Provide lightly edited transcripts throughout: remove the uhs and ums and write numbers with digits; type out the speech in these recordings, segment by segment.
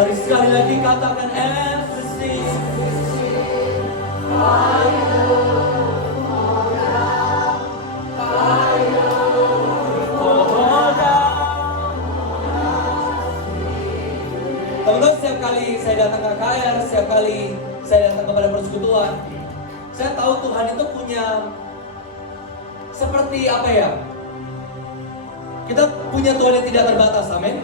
Mari sekali lagi katakan everything. Teman-teman, setiap kali saya datang ke KR, setiap kali saya datang kepada persekutuan, saya tahu Tuhan itu punya seperti apa ya? Kita punya Tuhan yang tidak terbatas, amin.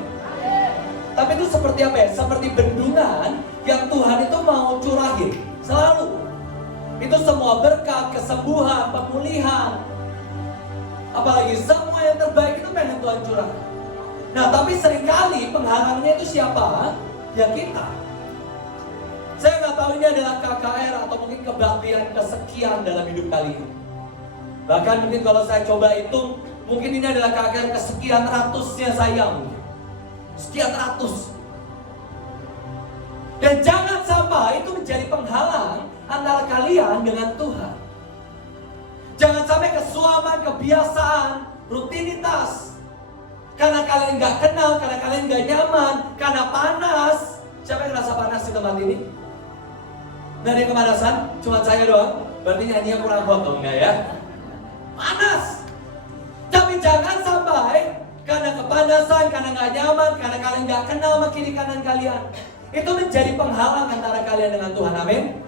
Tapi itu seperti apa ya? Seperti bendungan yang Tuhan itu mau curahin selalu. Itu semua berkat, kesembuhan, pemulihan, apalagi semua yang terbaik itu pengen Tuhan curahkan. Nah, tapi seringkali penghalangnya itu siapa? Ya kita. Saya nggak tahu ini adalah KKR atau mungkin kebaktian kesekian dalam hidup kalian. Bahkan mungkin kalau saya coba hitung, mungkin ini adalah KKR kesekian ratusnya saya mungkin. Sekian ratus. Dan jangan sampai itu menjadi penghalang antara kalian dengan Tuhan. Jangan sampai kesuaman, kebiasaan, rutinitas, karena kalian gak kenal, karena kalian gak nyaman, karena panas. Siapa yang ngerasa panas di tempat ini? Nggak ada yang kepanasan? Cuma saya doang? Berarti nyanyinya kurang kuat dong, enggak ya? Panas. Tapi jangan sampai karena kepanasan, karena gak nyaman, karena kalian gak kenal sama kiri kanan kalian, itu menjadi penghalang antara kalian dengan Tuhan. Amin?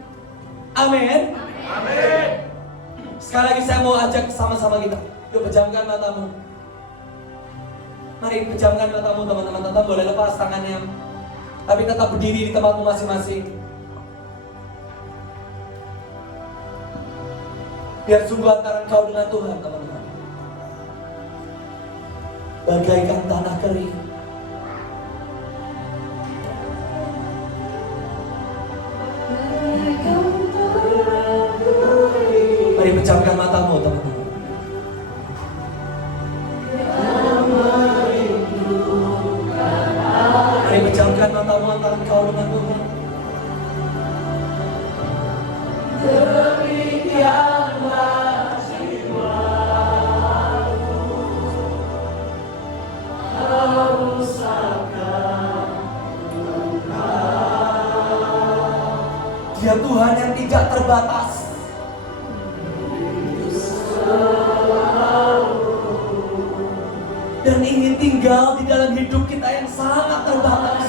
Amin? Amin. Sekali lagi saya mau ajak sama-sama kita. Yuk pejamkan matamu. Mari pejamkan matamu teman-teman. Tetap boleh lepas tangannya, tapi tetap berdiri di tempatmu masing-masing. Biar sungguh antara engkau dengan Tuhan, teman-teman. Bagaikan tanah kering. Mari pejamkan matamu, teman-teman. Mari pejamkan matamu antara engkau dengan Tuhan. Demikianlah jiwaku, haus akan Engkau. Dia Tuhan yang tidak terbatas. Dan ingin tinggal di dalam hidup kita yang sangat terbatas.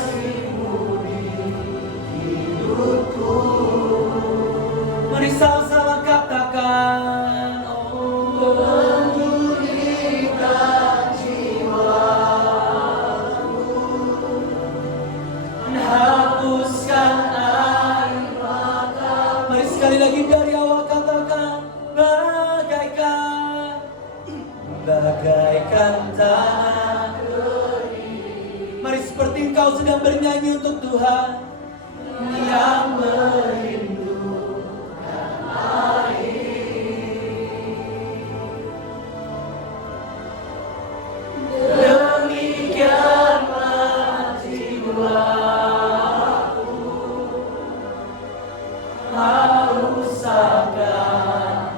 Mari sama-sama katakan, oh, memulihkan jiwaku, menghapuskan air mata. Mari sekali lagi dari awal katakan, bagaikan tanah kering. Mari seperti engkau sedang bernyanyi untuk Tuhan yang merindukan air. Demikianlah jiwaku, haus akan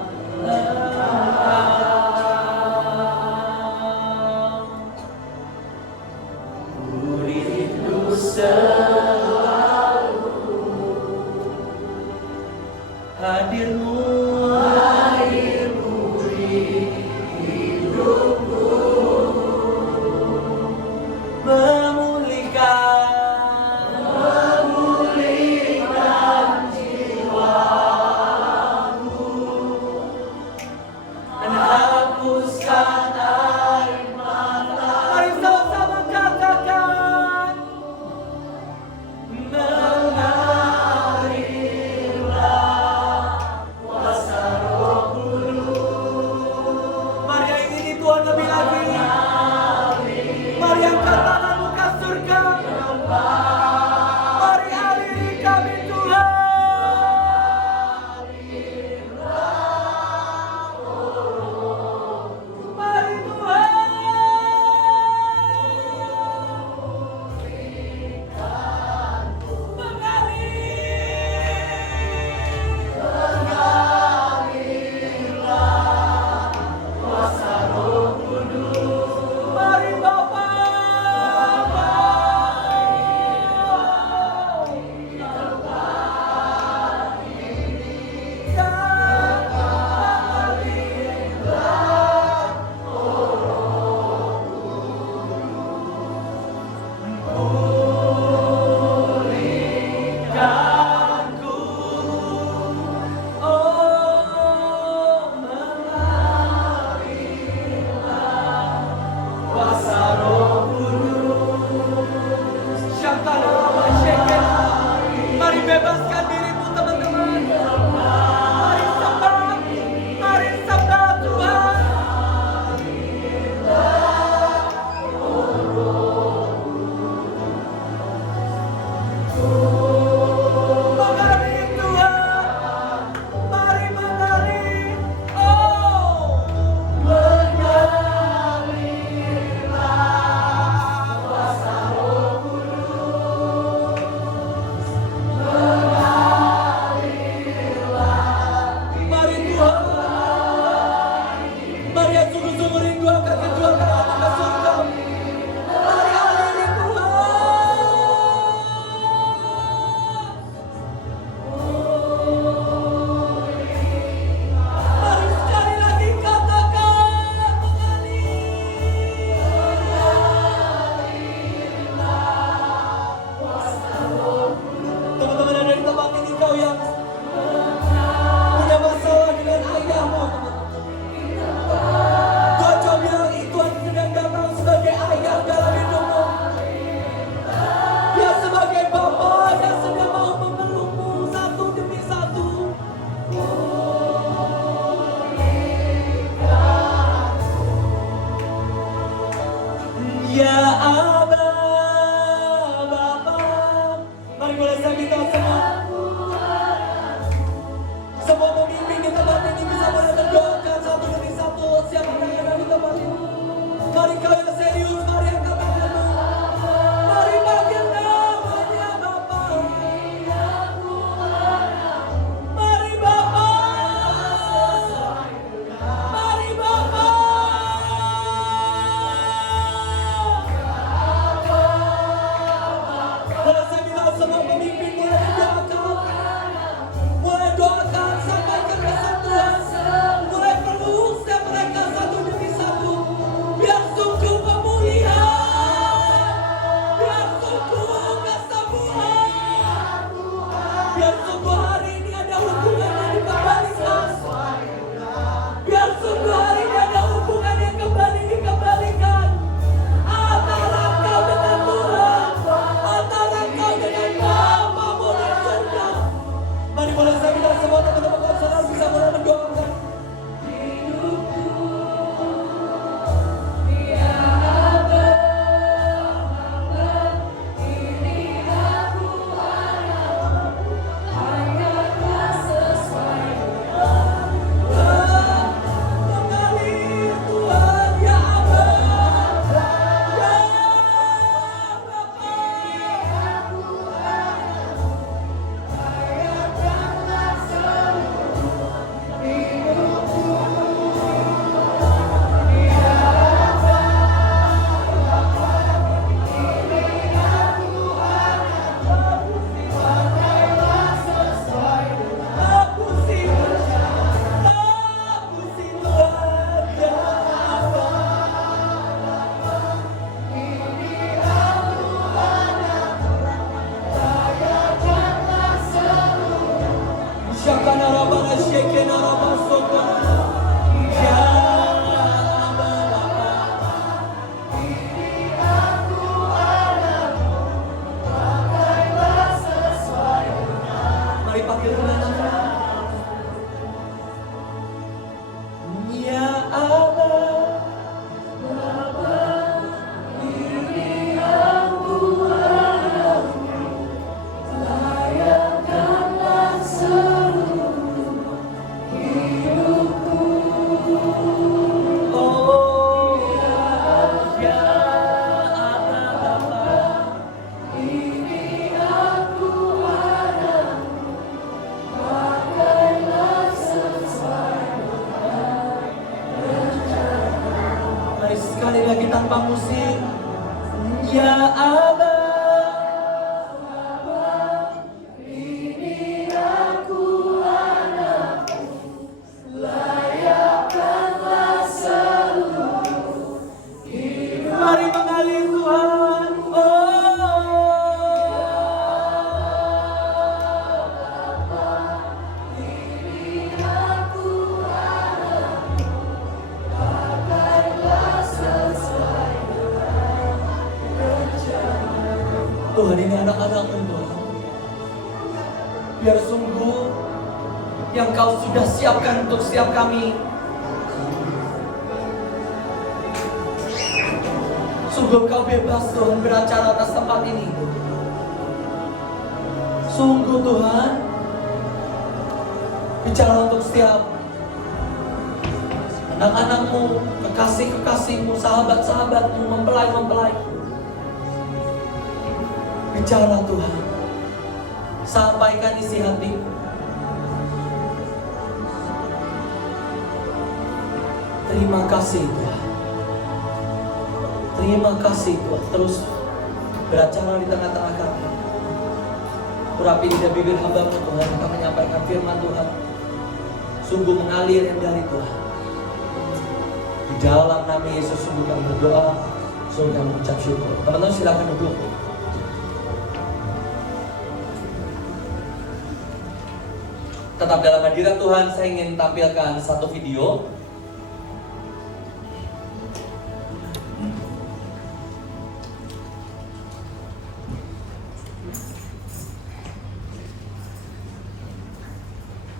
Mengalir Tuhan, mari mengalir. Oh, mengalirlah kuasa Roh Kudus. Mari Tuhan, mari yang sungguh-sungguh rindu akan kejuaraan hati ke surga. Mari aliri Tuhan. Mari sekali lagi katakan mengalir. Teman-teman yang ada di tempat ini, kau yang punya masalah dengan ayahmu, Tuhan coba bilang Tuhan sedang datang sebagai ayah dalam hidupmu. Dia sebagai Bapa yang sedang mau memelukmu satu demi satu. Ya Aba, Bapa. Mari boleh saya minta semua pemimpin di tempat ini bisa boleh mendoakan satu demi satu siapa yang ada di tempat ini. Mari kau yang serius, mari angkat tanganmu. Mari panggil namanya Bapa. Mari Bapa. Mari Bapa. Boleh saya minta semua pemimpin mulai mendoakan. Mulai doakan, sampaikan pesan Tuhan. Mulai peluk setiap mereka satu demi satu. Biar sungguh pemulihan, biar sungguh kesembuhan, biar sungguh hari ini ada hubungan yang dikembalikan. Biar sungguh hari ini ada hubungan yang kembali dikembalikan. Antara kau dengan Tuhan, antara kau dengan Bapamu di surga. Mari boleh saya minta semua teman-teman konselor bisa mulai mendoakan. Mengalir Tuhan, ya Aba, ya Bapa. Mari panggil Tuhan. Ya Aba, oh ya Aba Bapa. Mari sekali lagi tanpa musik. Ya Aba, mari mengalir Tuhan. Tuhan, ini anak-anak-Mu Tuhan. Biar sungguh yang Kau sudah siapkan untuk setiap kami, sungguh Kau bebas Tuhan beracara atas tempat ini. Sungguh Tuhan, bicara untuk setiap anak-anakmu, kekasih-kekasihmu, sahabat-sahabatmu, mempelai-mempelai. Bicara Tuhan, sampaikan isi hatimu. Terima kasih Tuhan. Terima kasih Tuhan. Terus beracara di tengah-tengah kami. Urapi lidah bibir hamba-Mu Tuhan, akan menyampaikan firman Tuhan. Sungguh mengalir yang dari Tuhan. Di dalam nama Yesus sungguh kami berdoa, sungguh kami mengucap syukur. Teman-teman silakan duduk. Tetap dalam hadirat Tuhan, saya ingin tampilkan satu video.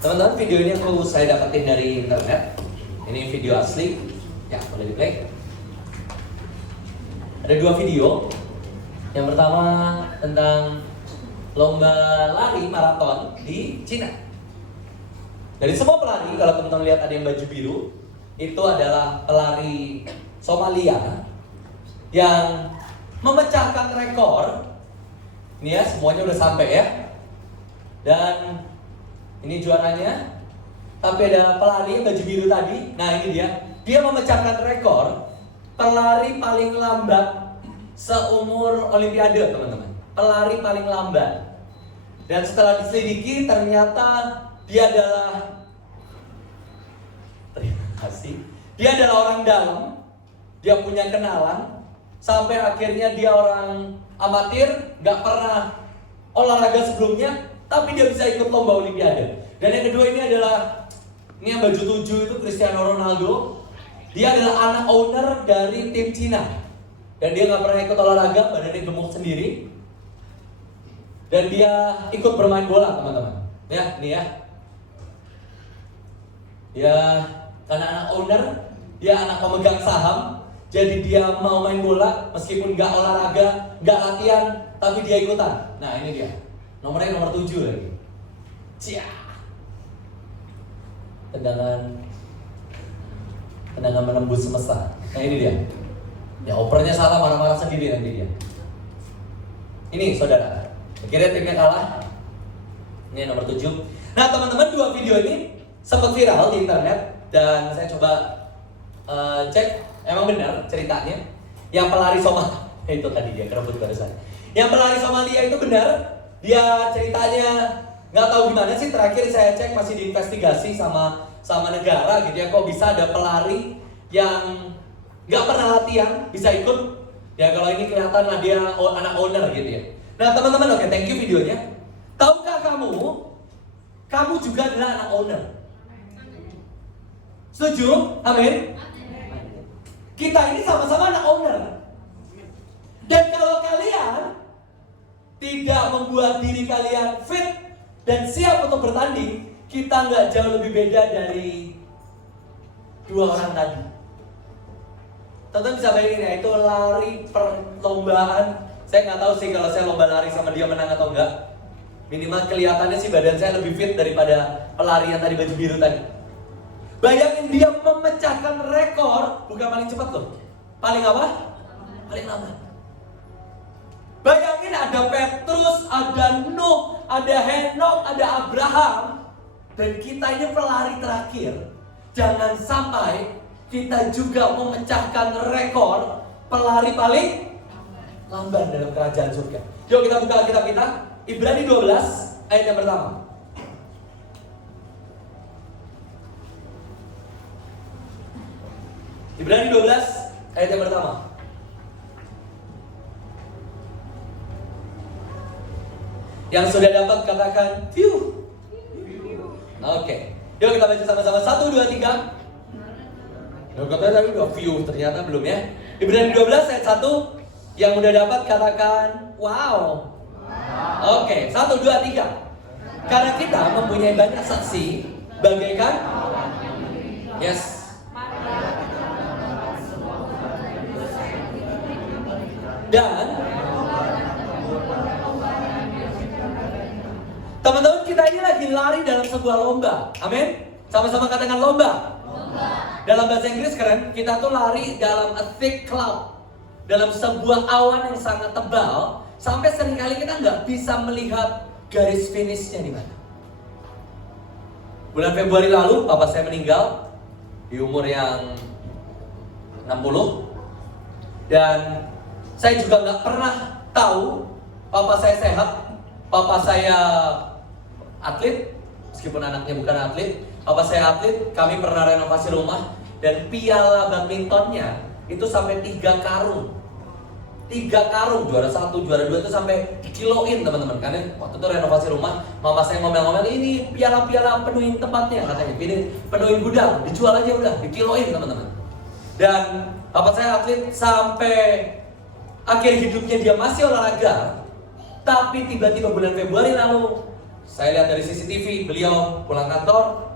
Teman-teman, video ini aku saya dapetin dari internet. Ini video asli. Ya, boleh di-play. Ada dua video. Yang pertama tentang lomba lari maraton di Cina. Dari semua pelari, kalau teman-teman lihat ada yang baju biru, itu adalah pelari Somalia yang memecahkan rekor. Ini ya, semuanya udah sampai ya. Dan ini juaranya. Tapi ada pelari yang baju biru tadi. Nah ini dia. Dia memecahkan rekor pelari paling lambat seumur Olimpiade, teman-teman. Pelari paling lambat. Dan setelah diselidiki ternyata dia adalah, terima kasih, dia adalah orang dalam. Dia punya kenalan. Sampai akhirnya dia orang amatir, gak pernah olahraga sebelumnya, tapi dia bisa ikut lomba Olimpiade. Dan yang kedua ini adalah, ini yang baju 7 itu Cristiano Ronaldo. Dia adalah anak owner dari tim Cina. Dan dia gak pernah ikut olahraga, badannya gemuk sendiri. Dan dia ikut bermain bola, teman-teman. Ya, ini ya. Dia karena anak owner, dia anak pemegang saham. Jadi dia mau main bola, meskipun gak olahraga, gak latihan, tapi dia ikutan. Nah ini dia, nomornya nomor 7 lagi. Cia. Tendangan menembus semesta. Nah ini dia. Ya opernya salah, marah-marah sendiri nanti dia. Ini saudara, akhirnya timnya kalah. Ini nomor 7. Nah teman-teman, dua video ini sempat viral di internet. Dan saya coba cek, emang benar ceritanya. Yang pelari Somalia, itu tadi dia kerebut barusan. Yang pelari Somalia itu benar. Dia ceritanya nggak tahu gimana sih, terakhir saya cek masih diinvestigasi sama negara gitu ya. Kok bisa ada pelari yang nggak pernah latihan bisa ikut? Ya kalau ini kelihatan lah dia anak owner gitu ya. Nah teman-teman, oke, thank you videonya. Tahukah kamu juga adalah anak owner? Setuju? Amin? Kita ini sama-sama anak owner. Dan kalau kalian tidak membuat diri kalian fit dan siap untuk bertanding, kita nggak jauh lebih beda dari dua orang tadi. Teman-teman bisa bayangin ya, itu lari perlombaan. Saya nggak tahu sih kalau saya lomba lari sama dia menang atau enggak. Minimal kelihatannya sih badan saya lebih fit daripada pelari yang tadi baju biru tadi. Bayangin dia memecahkan rekor, bukan paling cepat loh. Paling apa? Paling lambat. Bayangin ada Petrus, ada Nuh, ada Henok, ada Abraham. Dan kita ini pelari terakhir. Jangan sampai kita juga memecahkan rekor pelari paling lambat dalam kerajaan surga. Yuk kita buka Alkitab kita, Ibrani 12 ayat yang pertama. Ibrani 12 ayat yang pertama. Yang sudah dapat katakan view. Oke. Yuk kita baca sama-sama. 1, 2, 3. Nah, katanya tadi udah view, ternyata belum ya. Ibrani 12 ayat 1. Yang udah dapat katakan wow. Oke, 1, 2, 3. Karena kita mempunyai banyak saksi bagaikan yes. Teman-teman, kita ini lagi lari dalam sebuah lomba. Amin. Sama-sama katakan lomba. Dalam bahasa Inggris keren, kita tuh lari dalam a thick cloud. Dalam sebuah awan yang sangat tebal. Sampai seringkali kita nggak bisa melihat garis finishnya di mana. Bulan Februari lalu, papa saya meninggal di umur yang 60. Dan saya juga nggak pernah tahu papa saya sehat. Papa saya atlet, meskipun anaknya bukan atlet. Papa saya atlet, kami pernah renovasi rumah. Dan piala badmintonnya itu sampai 3 karung. 3 karung, juara 1, juara 2 itu sampai dikiloin teman-teman. Karena waktu itu renovasi rumah, mama saya ngomel-ngomel, ini piala-piala penuhin tempatnya katanya. Penuhin gudang, dijual aja udah, dikiloin teman-teman. Dan papa saya atlet sampai akhir hidupnya dia masih olahraga. Tapi tiba-tiba bulan Februari lalu, saya lihat dari CCTV, beliau pulang kantor,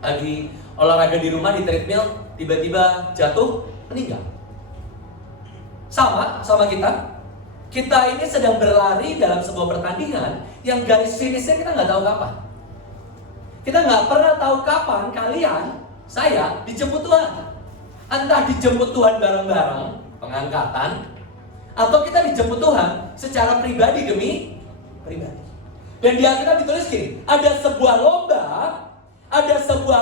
lagi olahraga di rumah di treadmill, tiba-tiba jatuh, meninggal. Sama kita. Kita ini sedang berlari dalam sebuah pertandingan yang garis finishnya kita nggak tahu kapan. Kita nggak pernah tahu kapan kalian, saya dijemput Tuhan. Entah dijemput Tuhan bareng-bareng, pengangkatan, atau kita dijemput Tuhan secara pribadi demi pribadi. Dan di Alkitab ditulis gini, ada sebuah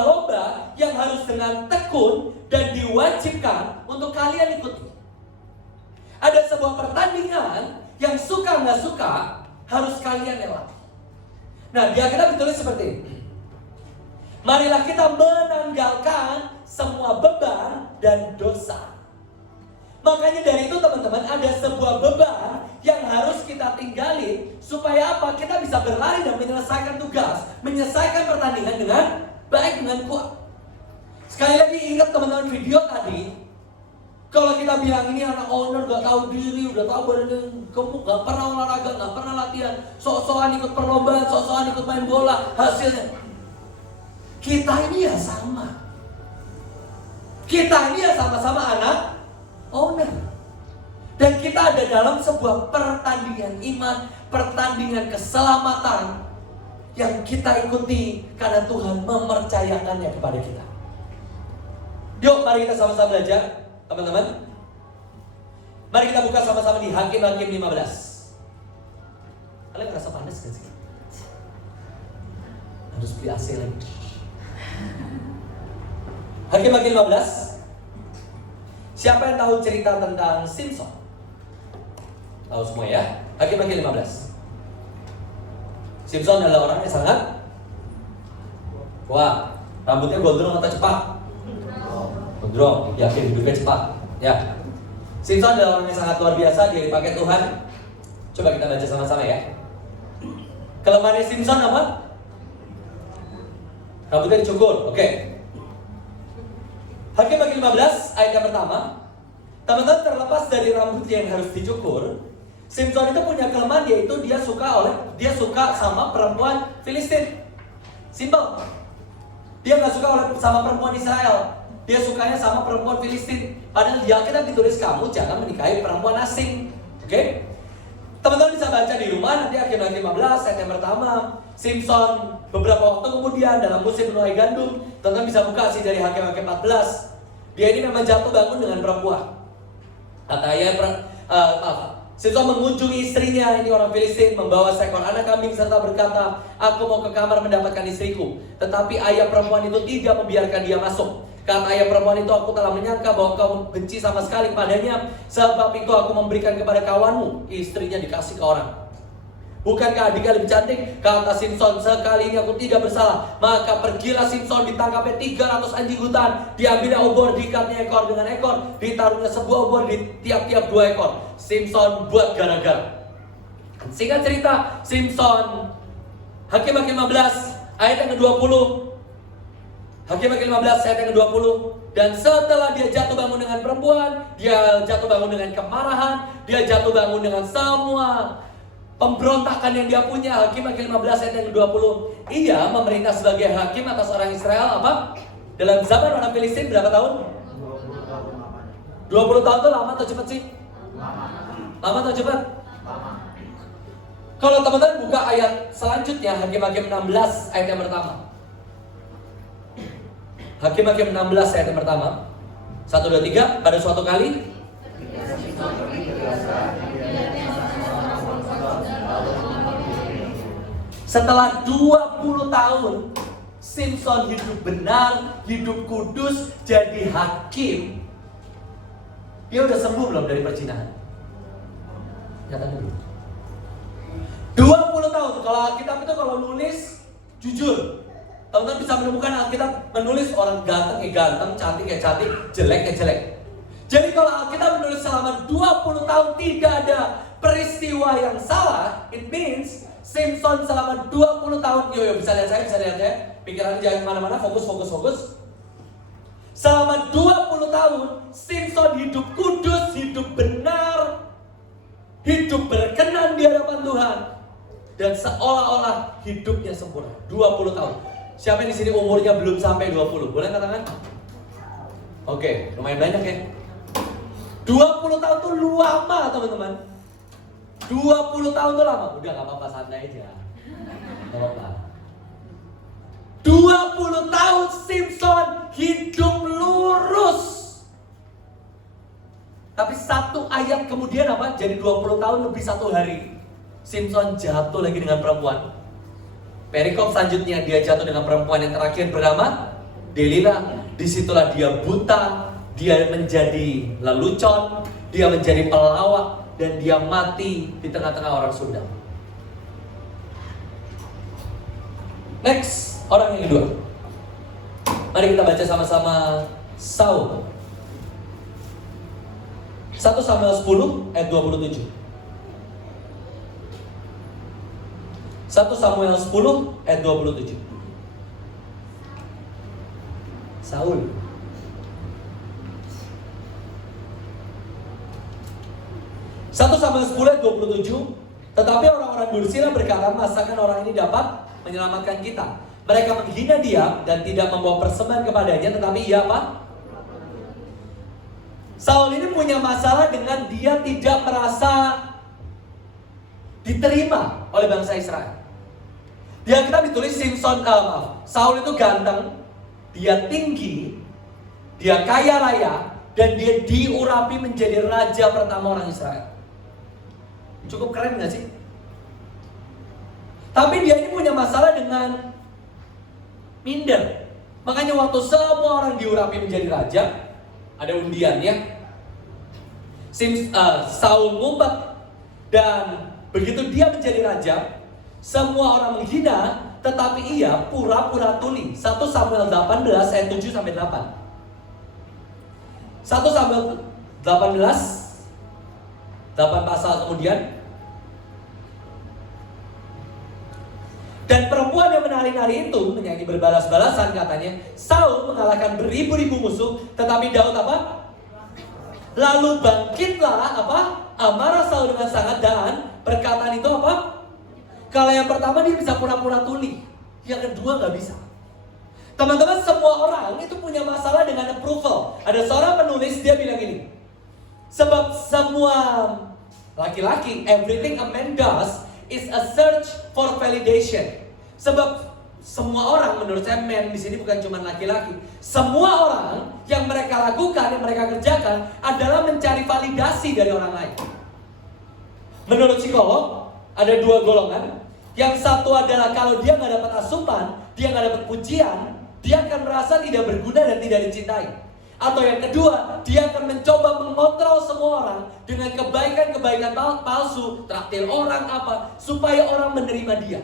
lomba yang harus dengan tekun dan diwajibkan untuk kalian ikuti. Ada sebuah pertandingan yang suka nggak suka harus kalian lewati. Nah, di Alkitab ditulis seperti ini. Marilah kita menanggalkan semua beban dan dosa. Makanya dari itu teman-teman, ada sebuah beban yang harus kita tinggalin. Supaya apa? Kita bisa berlari dan menyelesaikan tugas, menyelesaikan pertandingan dengan baik, dengan kuat. Sekali lagi ingat teman-teman video tadi. Kalau kita bilang ini anak owner gak tahu diri, udah tahu badannya gemuk, gak pernah olahraga, gak pernah latihan, sok-sokan ikut perlombaan, sok-sokan ikut main bola, hasilnya kita ini ya sama. Kita ini ya sama-sama anak owner. Dan kita ada dalam sebuah pertandingan iman, pertandingan keselamatan yang kita ikuti karena Tuhan mempercayakannya kepada kita. Yuk, mari kita sama-sama belajar, teman-teman. Mari kita buka sama-sama di Hakim-Hakim 15. Kalian ngerasa panas gak sih? Harus beli AC lagi. Hakim-Hakim 15. Siapa yang tahu cerita tentang Simpson? Tahu semua ya? Hakim-Hakim 15. Simpson adalah orang yang sangat kuat. Rambutnya gondrong atau cepat? Gondrong, yakin hidupnya cepat. Ya. Simpson adalah orang yang sangat luar biasa, dia dipakai Tuhan. Coba kita baca sama-sama ya. Kelemahannya Simpson apa? Rambutnya dicukur. Oke. Hakim-Hakim 15 ayat yang pertama. Teman-teman, terlepas dari rambutnya yang harus dicukur, Simpson itu punya kelemahan, yaitu dia suka sama perempuan Filistin. Simple. Dia nggak suka sama perempuan Israel. Dia sukanya sama perempuan Filistin. Padahal di Alkitab ditulis kamu jangan menikahi perempuan asing. Oke? Teman-teman bisa baca di rumah nanti Hakim-Hakim 15 ayat yang pertama. Simpson beberapa waktu kemudian dalam musim menuai gandum, teman-teman bisa buka sih dari Hakim-Hakim 14. Dia ini memang jatuh bangun dengan perempuan. Simpson mengunjungi istrinya, ini orang Filistin, membawa seekor anak kambing serta berkata, aku mau ke kamar mendapatkan istriku. Tetapi ayah perempuan itu tidak membiarkan dia masuk. Kata ayah perempuan itu, aku telah menyangka bahwa kau benci sama sekali padanya. Sebab itu aku memberikan kepada kawanmu. Istrinya dikasih ke orang. Bukankah adiknya lebih cantik? Kata Simpson, sekali ini aku tidak bersalah. Maka pergilah Simpson, ditangkapnya 300 anjing hutan. Diambilnya obor, diikatnya ekor dengan ekor. Ditaruhnya sebuah obor di tiap-tiap 2 ekor. Simpson buat gara-gara. Singkat cerita, Simpson, Hakim-Hakim 15 ayat yang ke-20. Hakim-Hakim 15 ayat yang ke-20. Dan setelah dia jatuh bangun dengan perempuan, dia jatuh bangun dengan kemarahan, dia jatuh bangun dengan semua pemberontakan yang dia punya. Hakim-Hakim 15 ayat yang ke-20. Ia memerintah sebagai hakim atas orang Israel apa? Dalam zaman orang Filistin berapa tahun? 20 tahun itu lama atau cepat sih? Lama atau cepat? Kalau teman-teman buka ayat selanjutnya, Hakim-Hakim 16 ayat yang pertama. Hakim-Hakim 16 ayat yang pertama. 1, 2, 3. Pada suatu kali setelah 20 tahun Simpson hidup benar, hidup kudus, jadi hakim. Dia udah sembuh belum dari perzinahan? Nyatanya belum. 20 tahun. Kalau Alkitab itu kalau nulis jujur, teman-teman bisa menemukan Alkitab menulis orang ganteng ya ganteng, cantik ya cantik, jelek ya jelek. Jadi kalau Alkitab menulis selama 20 tahun tidak ada peristiwa yang salah, it means Simpson selama 20 tahun, yo bisa lihat saya, pikirannya jangan kemana-mana, fokus. Selama 20 tahun, Simpson hidup kudus, hidup benar, hidup berkenan di hadapan Tuhan, dan seolah-olah hidupnya sempurna. 20 tahun. Siapa yang di sini umurnya belum sampai 20? Boleh angkat tangan? Oke, lumayan banyak ya. 20 tahun tuh lama, teman-teman. 20 tahun tuh lama. Udah gak apa-apa, santai aja. Gak apa-apa. 20 tahun Simpson hidup lurus. Tapi satu ayat kemudian apa? Jadi 20 tahun lebih 1 hari. Simpson jatuh lagi dengan perempuan. Perikop selanjutnya dia jatuh dengan perempuan yang terakhir bernama Delila. Disitulah dia buta, dia menjadi lelucon, dia menjadi pelawak, dan dia mati di tengah-tengah orang Sunda. Next, orang yang kedua. Mari kita baca sama-sama Saul. 1 Samuel 10 ayat 27. 1 Samuel 10 ayat 27. Saul. Satu Samuel 10 ayat 27. Tetapi orang-orang Dursila berkata, masakan orang ini dapat menyelamatkan kita? Mereka menghina dia dan tidak membawa persembahan kepadanya, tetapi ia apa? Saul ini punya masalah dengan dia tidak merasa diterima oleh bangsa Israel. Dia kita ditulis Saul itu ganteng, dia tinggi, dia kaya raya, dan dia diurapi menjadi raja pertama orang Israel. Cukup keren gak sih? Tapi dia ini punya masalah dengan minder. Makanya waktu semua orang diurapi menjadi raja, ada undiannya. Saul ngumpet, dan begitu dia menjadi raja, semua orang menghina, tetapi ia pura-pura tuli. 1 Samuel 18 ayat 7 sampai 8. 1 Samuel 18 8 pasal kemudian. Dan perempuan yang menari-nari itu menyanyi berbalas-balasan, katanya, Saul mengalahkan beribu-ribu musuh, tetapi Daud apa? Lalu bangkitlah apa? Amarah Saul dengan sangat, dan perkataan itu apa? Kalau yang pertama dia bisa pura-pura tuli, yang kedua nggak bisa. Teman-teman, semua orang itu punya masalah dengan approval. Ada seorang penulis, dia bilang gini, sebab semua laki-laki, everything a man does is a search for validation. Sebab semua orang, menurut saya man di sini bukan cuma laki-laki. Semua orang yang mereka lakukan, yang mereka kerjakan adalah mencari validasi dari orang lain. Menurut psikolog, ada 2 golongan. Yang satu adalah kalau dia nggak dapat asupan, dia nggak dapat pujian, dia akan merasa tidak berguna dan tidak dicintai. Atau yang kedua, dia akan mencoba mengontrol semua orang dengan kebaikan-kebaikan palsu, traktir orang apa, supaya orang menerima dia.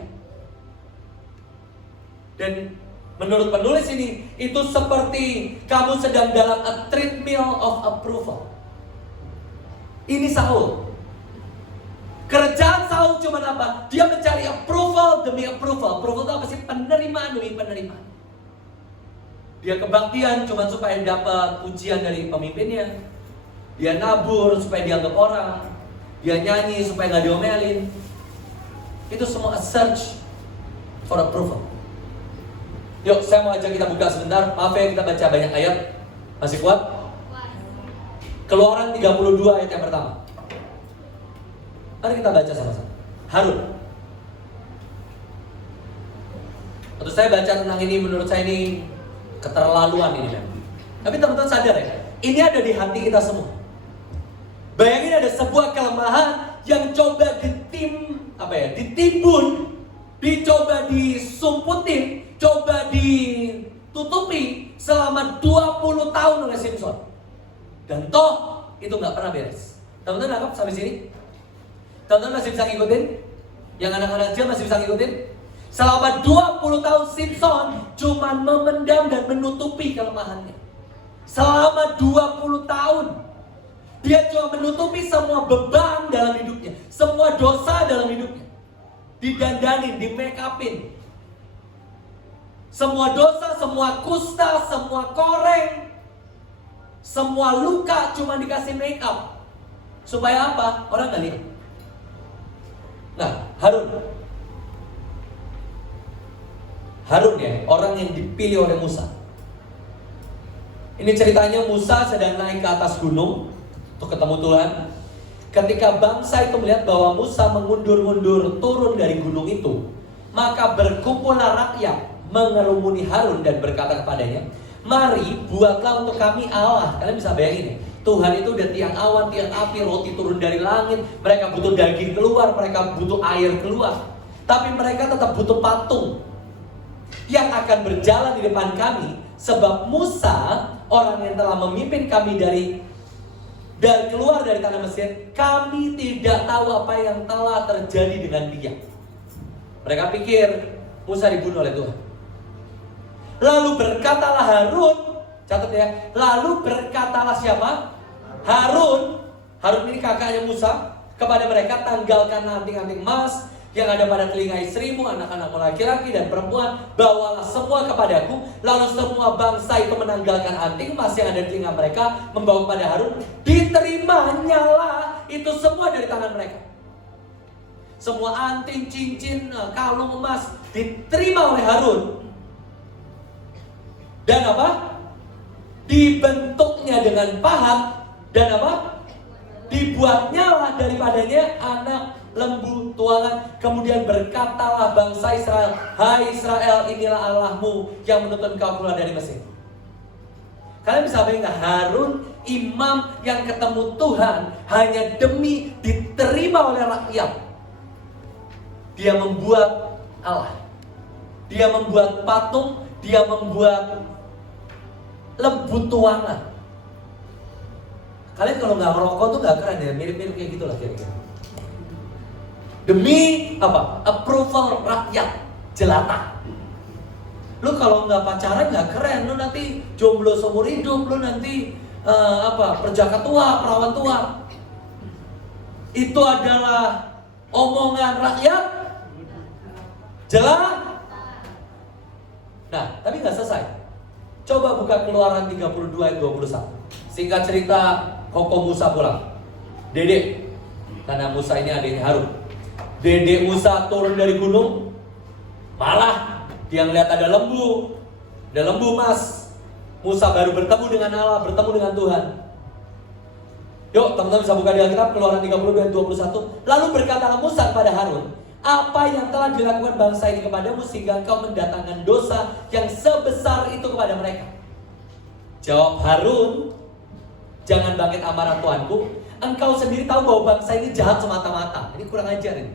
Dan menurut penulis ini, itu seperti kamu sedang dalam a treadmill of approval. Ini Saul. Kerjaan Saul cuma apa? Dia mencari approval demi approval. Approval itu apa sih? Penerimaan demi penerimaan. Dia kebaktian cuma supaya dapat pujian dari pemimpinnya. Dia nabur supaya dianggap orang. Dia nyanyi supaya nggak diomelin. Itu semua a search for approval. Yuk, saya mau ajak kita buka sebentar. Maaf ya, kita baca banyak ayat. Masih kuat? Keluaran 32 ayat yang pertama. Mari kita baca sama-sama. Harun. Waktu saya baca tentang ini, menurut saya ini keterlaluan ini memang. Tapi teman-teman sadar ya, ini ada di hati kita semua. Bayangin ada sebuah kelemahan yang coba ditimbun, dicoba disumputin, coba ditutupi selama 20 tahun oleh Simpson. Dan toh itu nggak pernah beres. Teman-teman nangkap sampai sini? Teman-teman masih bisa ngikutin? Yang anak-anak kecil masih bisa ngikutin? Selama 20 tahun Simpson cuma memendam dan menutupi kelemahannya. Selama 20 tahun dia cuma menutupi semua beban dalam hidupnya, semua dosa dalam hidupnya. Didandanin, di make upin. Semua dosa, semua kusta, semua koreng, semua luka cuma dikasih make up. Supaya apa? Orang gak lihat. Nah, Harun ya, orang yang dipilih oleh Musa. Ini ceritanya Musa sedang naik ke atas gunung untuk ketemu Tuhan. Ketika bangsa itu melihat bahwa Musa mengundur-undur turun dari gunung itu, maka berkumpullah rakyat mengerumuni Harun dan berkata kepadanya, "Mari buatlah untuk kami Allah." Kalian bisa bayangin ya, Tuhan itu udah tiang awan, tiang api, roti turun dari langit. Mereka butuh daging keluar, mereka butuh air keluar. Tapi mereka tetap butuh patung yang akan berjalan di depan kami. Sebab Musa, orang yang telah memimpin kami dari keluar dari tanah Mesir, kami tidak tahu apa yang telah terjadi dengan dia. Mereka pikir Musa dibunuh oleh Tuhan. Lalu berkatalah Harun, catat ya, lalu berkatalah siapa? Harun ini kakaknya Musa, kepada mereka, "Tanggalkan anting-anting emas yang ada pada telinga istrimu, anak-anakmu laki-laki dan perempuan, bawalah semua kepadaku." Lalu semua bangsa itu menanggalkan anting emas yang ada di telinga mereka, membawa kepada Harun. Diterimanya itu semua dari tangan mereka. Semua anting, cincin, kalung emas diterima oleh Harun. Dan apa? Dibentuknya dengan pahat. Dan apa? Dibuatnya lah daripadanya anak lembu tuangan. Kemudian berkatalah bangsa Israel, "Hai Israel, inilah Allahmu yang menuntun kau keluar dari Mesir." Kalian bisa bayangkan Harun, imam yang ketemu Tuhan hanya demi diterima oleh rakyat. Dia membuat Allah, dia membuat patung, dia membuat lembu tuangan. Kalian kalau nggak ngerokok tuh nggak keren ya, mirip-mirip kayak gitulah kira-kira. Demi apa? Approval rakyat jelata. Lu kalau nggak pacaran nggak keren, lu nanti jomblo seumur hidup, lu nanti perjaka tua, perawan tua. Itu adalah omongan rakyat jelata. Nah, tapi nggak selesai. Coba buka Keluaran 32 ayat 21. Singkat cerita, Koko Musa pulang. Dedek, karena Musa ini adiknya Harun. Dedek Musa turun dari gunung, malah dia ngeliat ada lembu emas. Musa baru bertemu dengan Allah, bertemu dengan Tuhan. Yuk teman-teman bisa buka di Alkitab, Keluaran 32 ayat 21. Lalu berkatalah Musa kepada Harun, "Apa yang telah dilakukan bangsa ini kepadamu sehingga engkau mendatangkan dosa yang sebesar itu kepada mereka?" Jawab Harun, "Jangan bangkit amarah Tuanku. Engkau sendiri tahu bahwa bangsa ini jahat semata-mata." Ini kurang ajar ini.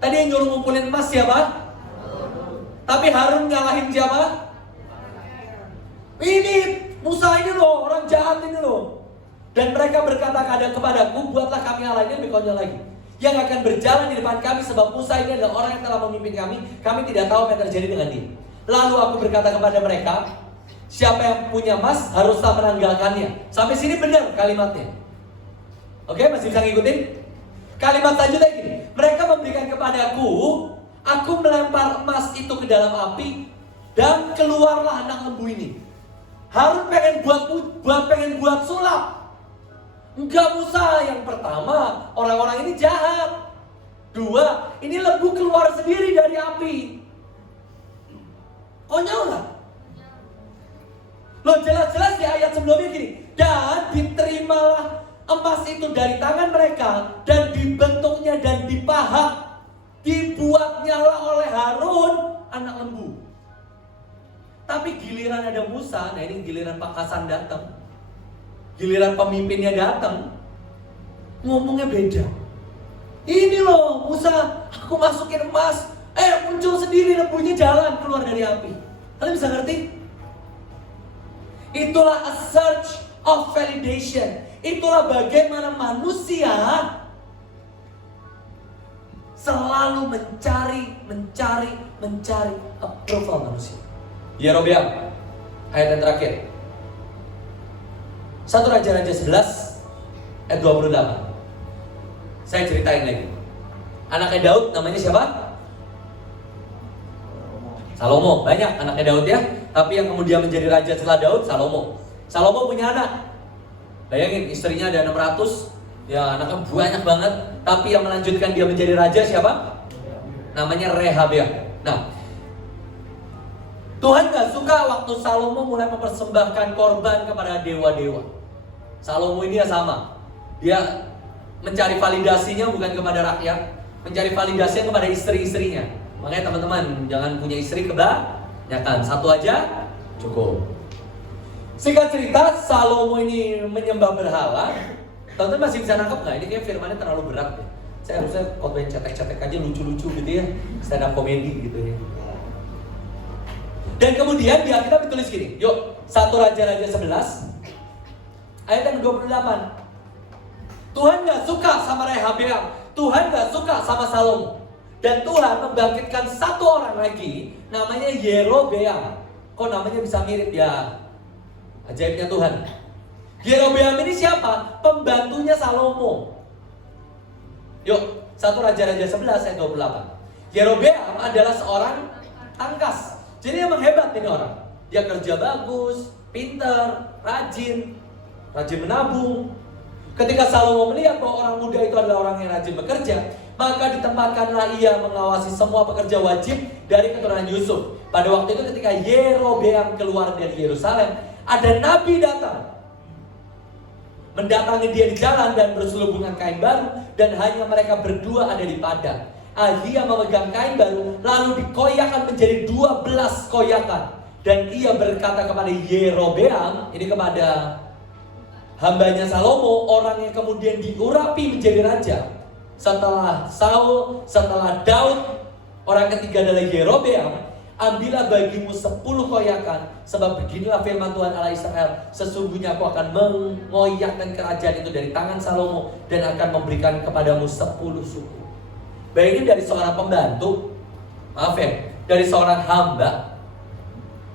Tadi yang nyuruh ngumpulin emas siapa? Tapi Harun nyalahin siapa? Ini Musa ini loh, orang jahat ini loh. Dan mereka berkata kepadaku, "Buatlah kami Allah." Ini lebih konyol lagi, "yang akan berjalan di depan kami, sebab Musa ini adalah orang yang telah memimpin kami. Kami tidak tahu apa yang terjadi dengan dia." Lalu aku berkata kepada mereka, "Siapa yang punya emas haruslah menanggalkannya." Sampai sini benar kalimatnya. Oke, masih bisa ngikutin? Kalimat selanjutnya gini, "Mereka memberikan kepadaku, aku melempar emas itu ke dalam api, dan keluarlah anak lembu ini." Harun pengen buat sulap. Enggak, Musa. Yang pertama, orang-orang ini jahat. Dua, ini lembu keluar sendiri dari api. Konyol nggak? Loh, jelas-jelas di ayat sebelumnya gini, "Dan diterimalah emas itu dari tangan mereka, dan dibentuknya dan dipahat, dibuatnyalah oleh Harun anak lembu." Tapi giliran ada Musa, nah ini giliran Pakasan datang, giliran pemimpinnya datang, ngomongnya beda. Ini loh Musa, aku masukin emas, muncul sendiri lembunya jalan keluar dari api. Kalian bisa ngerti? Itulah a search of validation. Itulah bagaimana manusia selalu mencari approval manusia. Yerobeam, ayat yang terakhir. 1 Raja-Raja 11 ayat 28. Saya ceritain lagi. Anaknya Daud namanya siapa? Salomo. Banyak anaknya Daud ya. Tapi yang kemudian menjadi raja setelah Daud, Salomo. Salomo punya anak. Bayangin, istrinya ada 600. Ya, anaknya banyak banget. Tapi yang melanjutkan dia menjadi raja siapa? Namanya Rehabeam. Nah, Tuhan gak suka waktu Salomo mulai mempersembahkan korban kepada dewa-dewa. Salomo ini ya sama. Dia mencari validasinya bukan kepada rakyat, mencari validasinya kepada istri-istrinya. Makanya teman-teman, jangan punya istri kebanyakan. Satu aja cukup. Singkat cerita, Salomo ini menyembah berhala. Teman-teman masih bisa nangkep nggak? Ini kayak firmannya terlalu berat ya. Saya harusnya khotbahin cetek-cetek aja, lucu-lucu gitu ya, stand up comedy gitu ya. Dan kemudian di Alkitab ditulis gini, yuk 1 Raja-Raja 11 ayat yang 28. Tuhan gak suka sama Rehabeam, Tuhan gak suka sama Salomo. Dan Tuhan membangkitkan satu orang lagi, namanya Yerobeam. Kok namanya bisa mirip ya? Ajaibnya Tuhan. Yerobeam ini siapa? Pembantunya Salomo. Yuk, 1 Raja-Raja 11 ayat 28. Yerobeam adalah seorang tangkas. Jadi emang hebat ini orang. Dia kerja bagus, pinter, rajin menabung. Ketika Salomo melihat bahwa orang muda itu adalah orang yang rajin bekerja, maka ditempatkanlah ia mengawasi semua pekerja wajib dari keturunan Yusuf. Pada waktu itu ketika Yerobeam keluar dari Yerusalem, ada nabi datang mendatangi dia di jalan dan berselubungan kain baru, dan hanya mereka berdua ada di padang. Ahia memegang kain baru, lalu dikoyakkan menjadi 12 koyakan. Dan ia berkata kepada Yerobeam, ini kepada hambanya Salomo, orang yang kemudian diurapi menjadi raja setelah Saul, setelah Daud. Orang ketiga adalah Yerobeam. Ambillah bagimu 10 koyakan, sebab beginilah firman Tuhan Allah Israel, sesungguhnya aku akan mengoyakkan kerajaan itu dari tangan Salomo dan akan memberikan kepadamu 10 suku. Bayangin dari seorang pembantu, maaf ya, dari seorang hamba,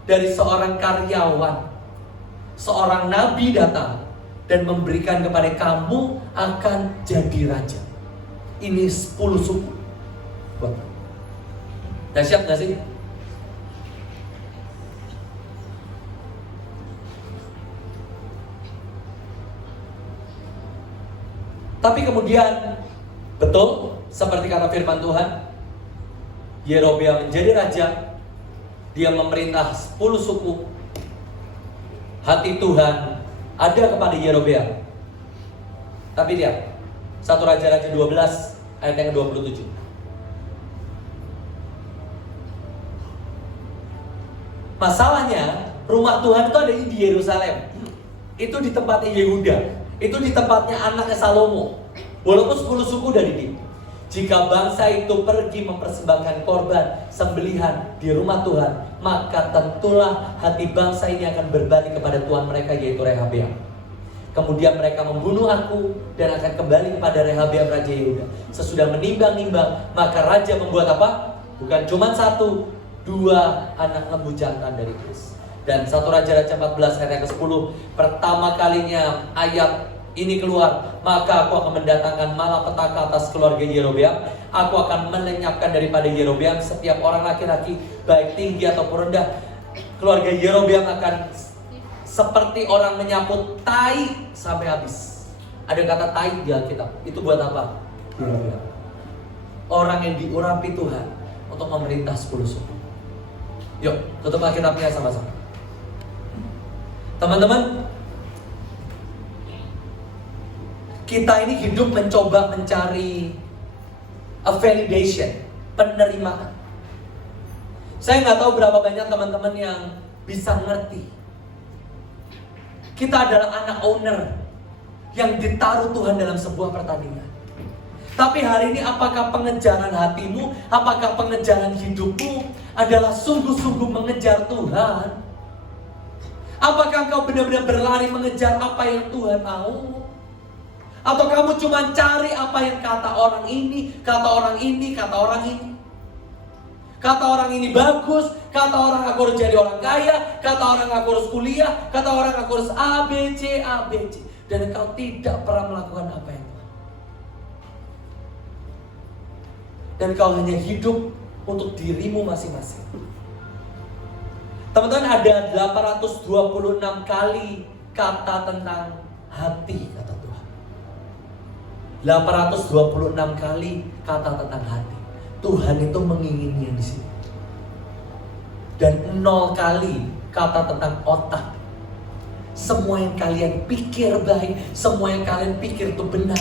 dari seorang karyawan, seorang nabi datang dan memberikan kepada kamu akan jadi raja. Ini 10 suku. Dahsyat gak sih? Tapi kemudian, betul seperti kata firman Tuhan, Yerobeam menjadi raja. Dia memerintah 10 suku. Hati Tuhan ada kepada Yerobeam. Tapi dia 1 Raja-Raja 12 ayat yang 27. Masalahnya rumah Tuhan itu ada di Yerusalem. Itu di tempatnya Yehuda. Itu di tempatnya anaknya Salomo. Walaupun 10 suku dari dia. Jika bangsa itu pergi mempersembahkan korban sembelihan di rumah Tuhan, maka tentulah hati bangsa ini akan berbalik kepada Tuhan mereka, yaitu Rehabeam. Kemudian mereka membunuh aku dan akan kembali kepada Rehabeam Raja Yehuda. Sesudah menimbang-nimbang, maka raja membuat apa? Bukan cuma 1, 2 anak lembu jantan dari Kis. Dan 1 Raja-Raja 14 ayat yang ke-10, pertama kalinya ayat ini keluar, maka aku akan mendatangkan malapetaka atas keluarga Yerobeam. Aku akan melenyapkan daripada Yerobeam setiap orang laki-laki, baik tinggi ataupun rendah. Keluarga Yerobeam akan seperti orang menyaput tai sampai habis. Ada kata tai di Alkitab. Itu buat apa? Yerobeam. Orang yang diurapi Tuhan untuk memerintah 10 suku. Yuk, tutup Alkitabnya sama-sama. Teman-teman, kita ini hidup mencoba mencari a validation, penerimaan. Saya nggak tahu berapa banyak teman-teman yang bisa ngerti. Kita adalah anak owner yang ditaruh Tuhan dalam sebuah pertandingan. Tapi hari ini apakah pengejaran hatimu, apakah pengejaran hidupmu adalah sungguh-sungguh mengejar Tuhan? Apakah engkau benar-benar berlari mengejar apa yang Tuhan mau? Atau kamu cuma cari apa yang kata orang ini, kata orang ini, kata orang ini? Kata orang ini bagus, kata orang aku harus jadi orang kaya, kata orang aku harus kuliah, kata orang aku harus A, B, C, A, B, C. Dan engkau tidak pernah melakukan apa yang Tuhan. Dan kau hanya hidup untuk dirimu masing-masing. Teman-teman, ada 826 kali kata tentang hati, kata Tuhan. 826 kali kata tentang hati. Tuhan itu mengingini yang di sini. Dan 0 kali kata tentang otak. Semua yang kalian pikir baik, semua yang kalian pikir itu benar.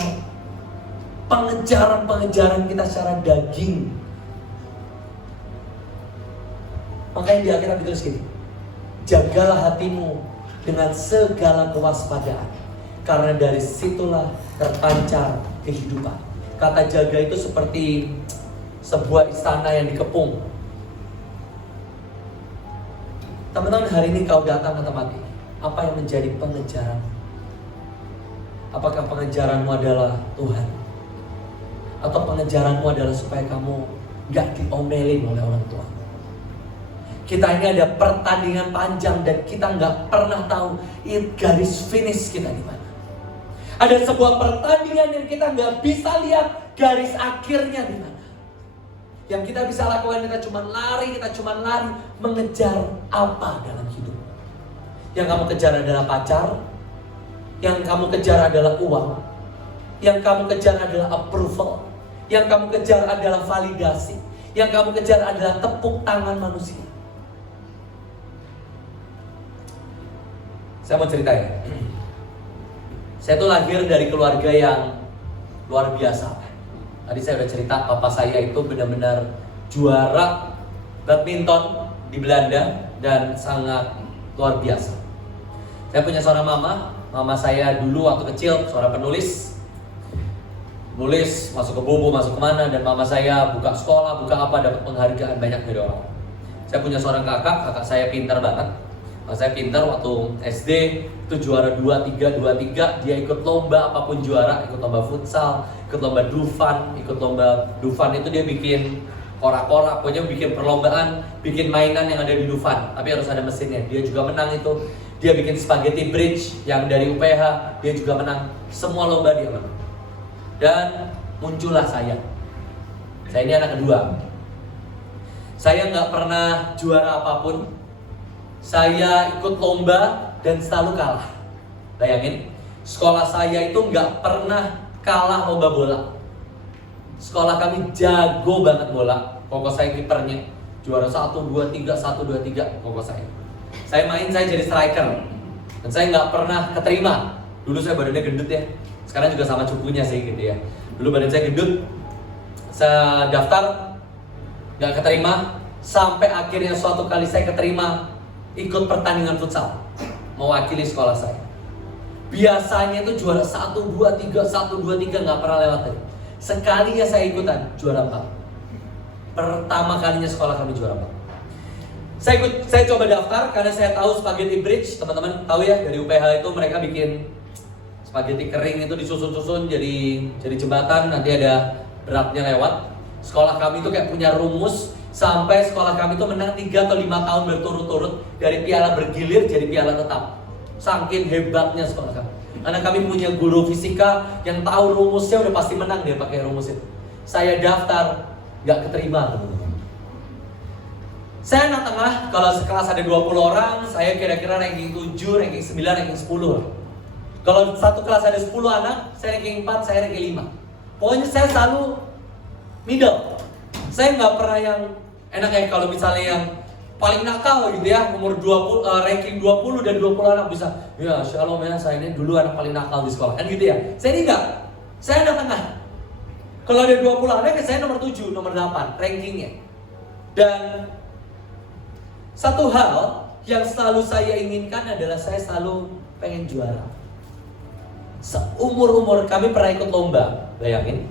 Pengejaran-pengejaran kita secara daging. Makanya di Alkitab ditulis gini, jagalah hatimu dengan segala kewaspadaan, karena dari situlah terpancar kehidupan. Kata jaga itu seperti sebuah istana yang dikepung. Teman-teman, hari ini kau datang ke tempat ini, apa yang menjadi pengejaran? Apakah pengejaranmu adalah Tuhan? Atau pengejaranmu adalah supaya kamu gak diomelin oleh orang tua? Kita ini ada pertandingan panjang dan kita gak pernah tahu garis finish kita di mana. Ada sebuah pertandingan yang kita gak bisa lihat garis akhirnya di mana. Yang kita bisa lakukan, kita cuma lari mengejar apa dalam hidup. Yang kamu kejar adalah pacar, yang kamu kejar adalah uang, yang kamu kejar adalah approval, yang kamu kejar adalah validasi, yang kamu kejar adalah tepuk tangan manusia. Saya mau cerita ya. Saya tuh lahir dari keluarga yang luar biasa. Tadi saya udah cerita, papa saya itu benar-benar juara badminton di Belanda dan sangat luar biasa. Saya punya seorang mama saya dulu waktu kecil seorang penulis, masuk ke Bobo, masuk kemana, dan mama saya buka sekolah, buka apa, dapat penghargaan banyak dari orang. Saya punya seorang kakak saya pintar banget. Saya pintar waktu SD itu juara 2-3, dia ikut lomba apapun juara, ikut lomba futsal, ikut lomba Dufan itu dia bikin korak-korak, pokoknya bikin perlombaan, bikin mainan yang ada di Dufan, tapi harus ada mesinnya. Dia juga menang itu. Dia bikin spaghetti bridge yang dari UPH, dia juga menang. Semua lomba dia menang. Dan muncullah saya ini anak kedua. Saya nggak pernah juara apapun. Saya ikut lomba dan selalu kalah. Bayangin, sekolah saya itu nggak pernah kalah lomba bola. Sekolah kami jago banget bola. Koko saya kipernya juara 1, 2, 3, koko saya. Saya jadi striker. Dan saya nggak pernah keterima. Dulu saya badannya gendut ya. Sekarang juga sama cupunya sih gitu ya. Dulu badan saya gendut. Saya daftar, nggak keterima. Sampai akhirnya suatu kali saya keterima ikut pertandingan futsal mewakili sekolah saya. Biasanya itu juara 1, 2, 3 nggak pernah lewat deh. Sekalinya saya ikutan juara 4. Pertama kalinya sekolah kami juara 4. Saya coba daftar karena saya tahu spaghetti bridge, teman-teman tahu ya, dari UPH itu mereka bikin spaghetti kering itu disusun-susun jadi jembatan, nanti ada beratnya lewat. Sekolah kami itu kayak punya rumus. Sampai sekolah kami itu menang 3 atau 5 tahun berturut-turut. Dari piala bergilir jadi piala tetap. Saking hebatnya sekolah kami. Karena kami punya guru fisika yang tahu rumusnya, udah pasti menang dia pakai rumus itu. Saya daftar, gak keterima. Saya anak tengah, kalau sekelas ada 20 orang, saya kira-kira ranking 7, ranking 9, ranking 10. Kalau satu kelas ada 10 anak, saya ranking 4, saya ranking 5. Pokoknya saya selalu middle. Saya gak pernah yang enak kayak kalau misalnya yang paling nakal gitu ya, umur 20, ranking 20 dan 20 anak bisa, ya shalom ya, saya ini dulu anak paling nakal di sekolah, kan gitu ya. Saya ini enggak, saya anak tengah. Kalau ada 20 anak, saya nomor 7, nomor 8 rankingnya. Dan satu hal Yang selalu saya inginkan adalah saya selalu pengen juara. Seumur-umur kami pernah ikut lomba, bayangin,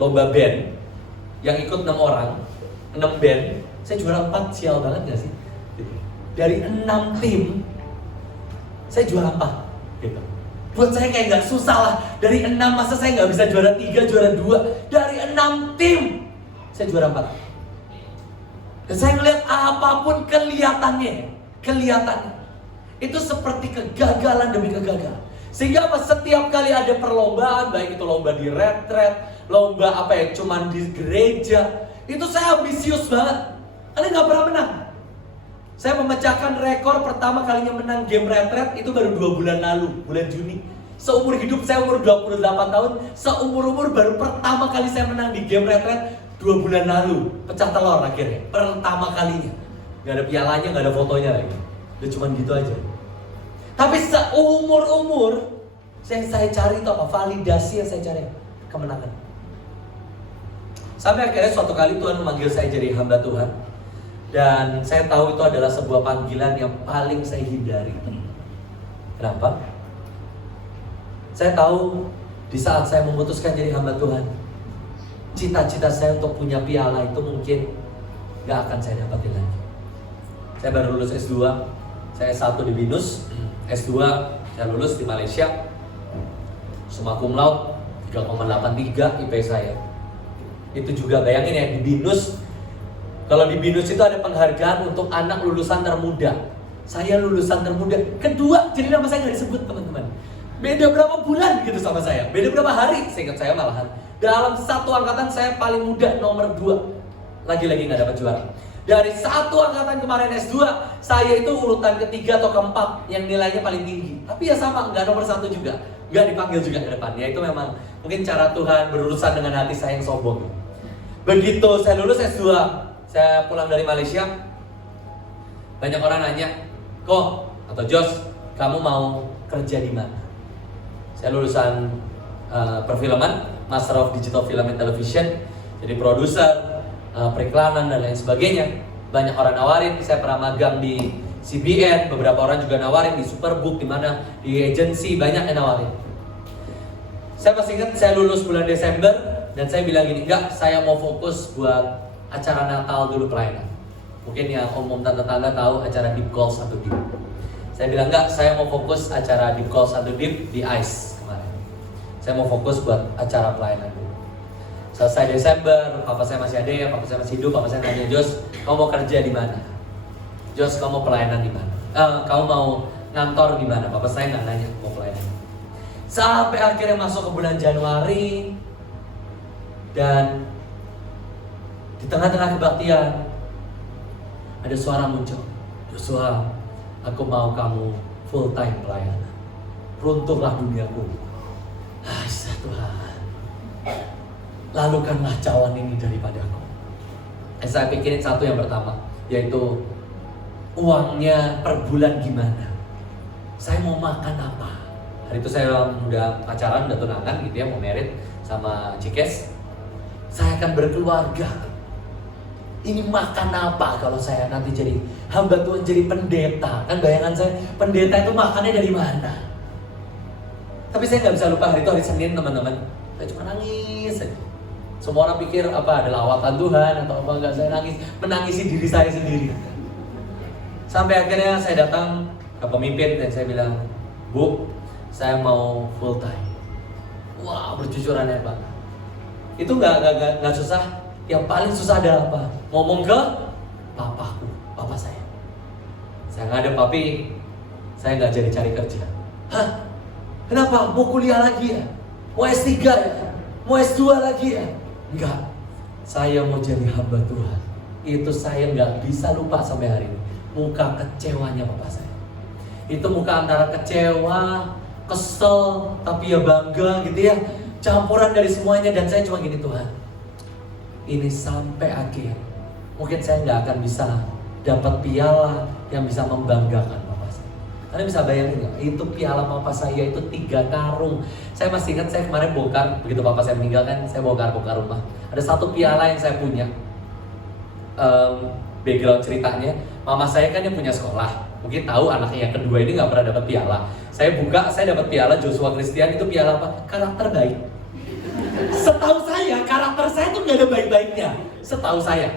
lomba band yang ikut 6 orang, 6 band, saya juara 4, sial banget gak sih? Dari 6 tim, saya juara 4 gitu. Buat saya kayak gak susah lah. Dari 6 masa saya gak bisa juara 3, juara 2. Dari 6 tim, saya juara 4. Dan saya ngeliat apapun kelihatannya itu seperti kegagalan demi kegagalan. Sehingga setiap kali ada perlombaan, baik itu lomba di retret, lomba cuman di gereja, itu saya ambisius banget. Karena gak pernah menang. Saya memecahkan rekor pertama kalinya menang game retret itu baru 2 bulan lalu, bulan Juni. Seumur hidup saya umur 28 tahun, seumur-umur baru pertama kali saya menang di game retret 2 bulan lalu. Pecah telur akhirnya, pertama kalinya. Gak ada pialanya, gak ada fotonya lagi. Udah cuman gitu aja. Tapi seumur-umur saya cari itu apa? Validasi yang saya cari, kemenangan. Sampai akhirnya suatu kali Tuhan memanggil saya jadi hamba Tuhan. Dan saya tahu itu adalah sebuah panggilan yang paling saya hindari. Kenapa? Saya tahu di saat saya memutuskan jadi hamba Tuhan, cita-cita saya untuk punya piala itu mungkin gak akan saya dapatin lagi. Saya baru lulus S2, saya S1 di BINUS, S2 saya lulus di Malaysia, summa cum laude 3,83 IP saya. Itu juga bayangin ya, di BINUS. Kalau di BINUS itu ada penghargaan untuk anak lulusan termuda. Saya lulusan termuda kedua, jadi nama saya nggak disebut teman-teman. Beda berapa bulan gitu sama saya, beda berapa hari, seingat saya malahan. Dalam satu angkatan saya paling muda nomor 2. Lagi-lagi nggak dapat juara. Dari satu angkatan kemarin S2, saya itu urutan ketiga atau keempat yang nilainya paling tinggi. Tapi ya sama, nggak nomor 1 juga, nggak dipanggil juga ke depan. Ya itu memang mungkin cara Tuhan berurusan dengan hati saya yang sombong. Begitu saya lulus S2, saya pulang dari Malaysia, banyak orang nanya, Ko atau Jos, kamu mau kerja di mana? Saya lulusan perfilman, Master of Digital Film and Television, jadi produser, periklanan dan lain sebagainya. Banyak orang nawarin, saya pernah magang di CBN, beberapa orang juga nawarin di Superbook, di mana di agency banyak yang nawarin. Saya masih ingat saya lulus bulan Desember dan saya bilang gini, enggak, saya mau fokus buat acara Natal dulu pelayanan. Mungkin yang umum tanda-tanda tahu acara Deep Calls atau Deep. Saya bilang enggak, saya mau fokus acara Deep Calls atau Deep di ICE kemarin. Saya mau fokus buat acara pelayanan dulu. Selesai Desember, papa saya masih ada ya, papa saya masih hidup, papa saya nanya, Jos, kamu mau kerja di mana? Jos, kamu mau pelayanan di mana? Kamu mau ngantor di mana? Papa saya nggak nanya mau pelayanan. Sampai akhirnya masuk ke bulan Januari dan di tengah-tengah kebaktian ada suara muncul, Joshua, aku mau kamu full time pelayanan. Runtuhlah duniaku. Tuhan, lalukanlah cawan ini daripadaku. Saya pikirin satu yang pertama, yaitu uangnya per bulan gimana? Saya mau makan apa? Hari itu saya udah pacaran, udah tunangan gitu ya, mau married sama Cikes. Saya akan berkeluarga. Ini makan apa kalau saya nanti jadi hamba Tuhan, jadi pendeta? Kan bayangan saya, pendeta itu makannya dari mana? Tapi saya nggak bisa lupa hari itu hari Senin teman-teman. Saya cuma nangis aja. Semua orang pikir apa ada lawatan Tuhan atau apa, enggak, saya nangis, menangisi diri saya sendiri. Sampai akhirnya saya datang ke pemimpin dan saya bilang, Bu, saya mau full time. Wah, berjujuran ya Pak. Itu nggak susah. Yang paling susah adalah apa? Ngomong ke papaku, papa saya. Saya nggak ada papi, saya nggak jadi cari kerja. Hah? Kenapa? Mau kuliah lagi ya? Mau S3 ya? Mau S2 lagi ya? Enggak, saya mau jadi hamba Tuhan. Itu saya nggak bisa lupa sampai hari ini. Muka kecewanya papa saya. Itu muka antara kecewa, kesel, tapi ya bangga gitu ya. Campuran dari semuanya, dan saya cuma gini, Tuhan, ini sampai akhir. Mungkin saya nggak akan bisa dapat piala yang bisa membanggakan papa saya. Kalian bisa bayangin nggak? Itu piala papa saya itu 3 karung. Saya masih ingat, saya kemarin bongkar, begitu papa saya meninggal kan, saya bongkar rumah. Ada 1 piala yang saya punya. background ceritanya. Mama saya kan yang punya sekolah, mungkin tahu anaknya yang kedua ini nggak pernah dapat piala. Saya buka, saya dapat piala Joshua Christian, itu piala apa? Karakter baik. Setahu saya, karakter saya tuh nggak ada baik-baiknya. Setahu saya.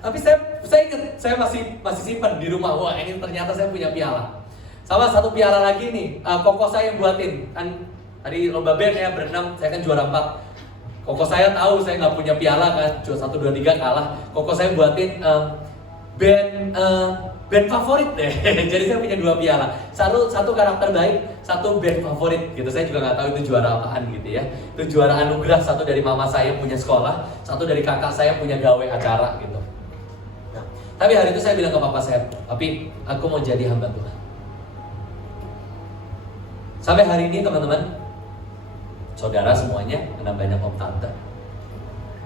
Tapi saya ingat, saya masih simpan di rumah. Wah, ini ternyata saya punya piala. Sama satu piala lagi nih, koko saya yang buatin. Kan tadi lomba band ya, berenam, saya kan juara 4. Koko saya tahu saya nggak punya piala kan, cuma 1, 2, 3 kalah. Koko saya buatin band favorit deh. Jadi saya punya 2 piala. Satu karakter baik, satu band favorit gitu. Saya juga nggak tahu itu juara apaan gitu ya. Itu juara anugerah, satu dari mama saya punya sekolah, satu dari kakak saya punya gawe acara gitu. Nah, tapi hari itu saya bilang ke papa saya, "Papi, aku mau jadi hamba Tuhan." Sampai hari ini teman-teman, saudara semuanya, kena banyak om tante.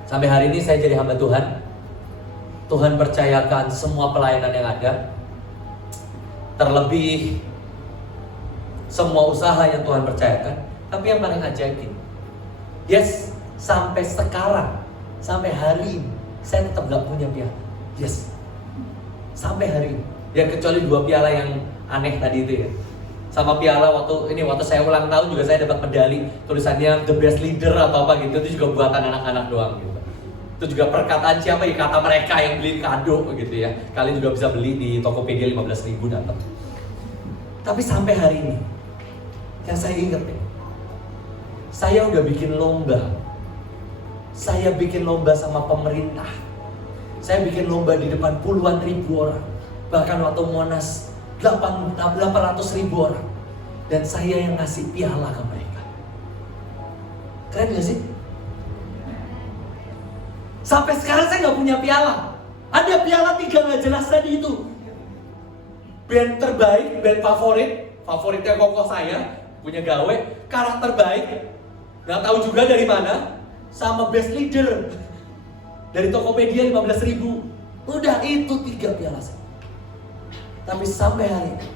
Sampai hari ini saya jadi hamba Tuhan. Tuhan percayakan semua pelayanan yang ada. Terlebih semua usaha yang Tuhan percayakan. Tapi yang paling ajaib ini, yes, sampai sekarang, sampai hari ini, saya tetap gak punya piala. Yes, sampai hari ini. Ya kecuali 2 piala yang aneh tadi itu ya. Sama piala waktu saya ulang tahun juga saya dapat medali, tulisannya the best leader atau apa gitu. Itu juga buatan anak-anak doang gitu. Itu juga perkataan siapa ya, kata mereka yang beli kado gitu ya. Kalian juga bisa beli di Tokopedia 15.000 dapat. Tapi sampai hari ini yang saya ingat nih, saya udah bikin lomba. Saya bikin lomba sama pemerintah. Saya bikin lomba di depan puluhan ribu orang. Bahkan waktu Monas 800.000 orang. Dan saya yang ngasih piala ke mereka. Keren gak sih? Sampai sekarang saya gak punya piala. Ada piala 3 gak jelas tadi itu. Band terbaik, band favoritnya koko saya, punya gawe. Karakter baik, gak tahu juga dari mana. Sama best leader dari Tokopedia 15.000. Udah itu 3 piala saya. Tapi sampai hari ini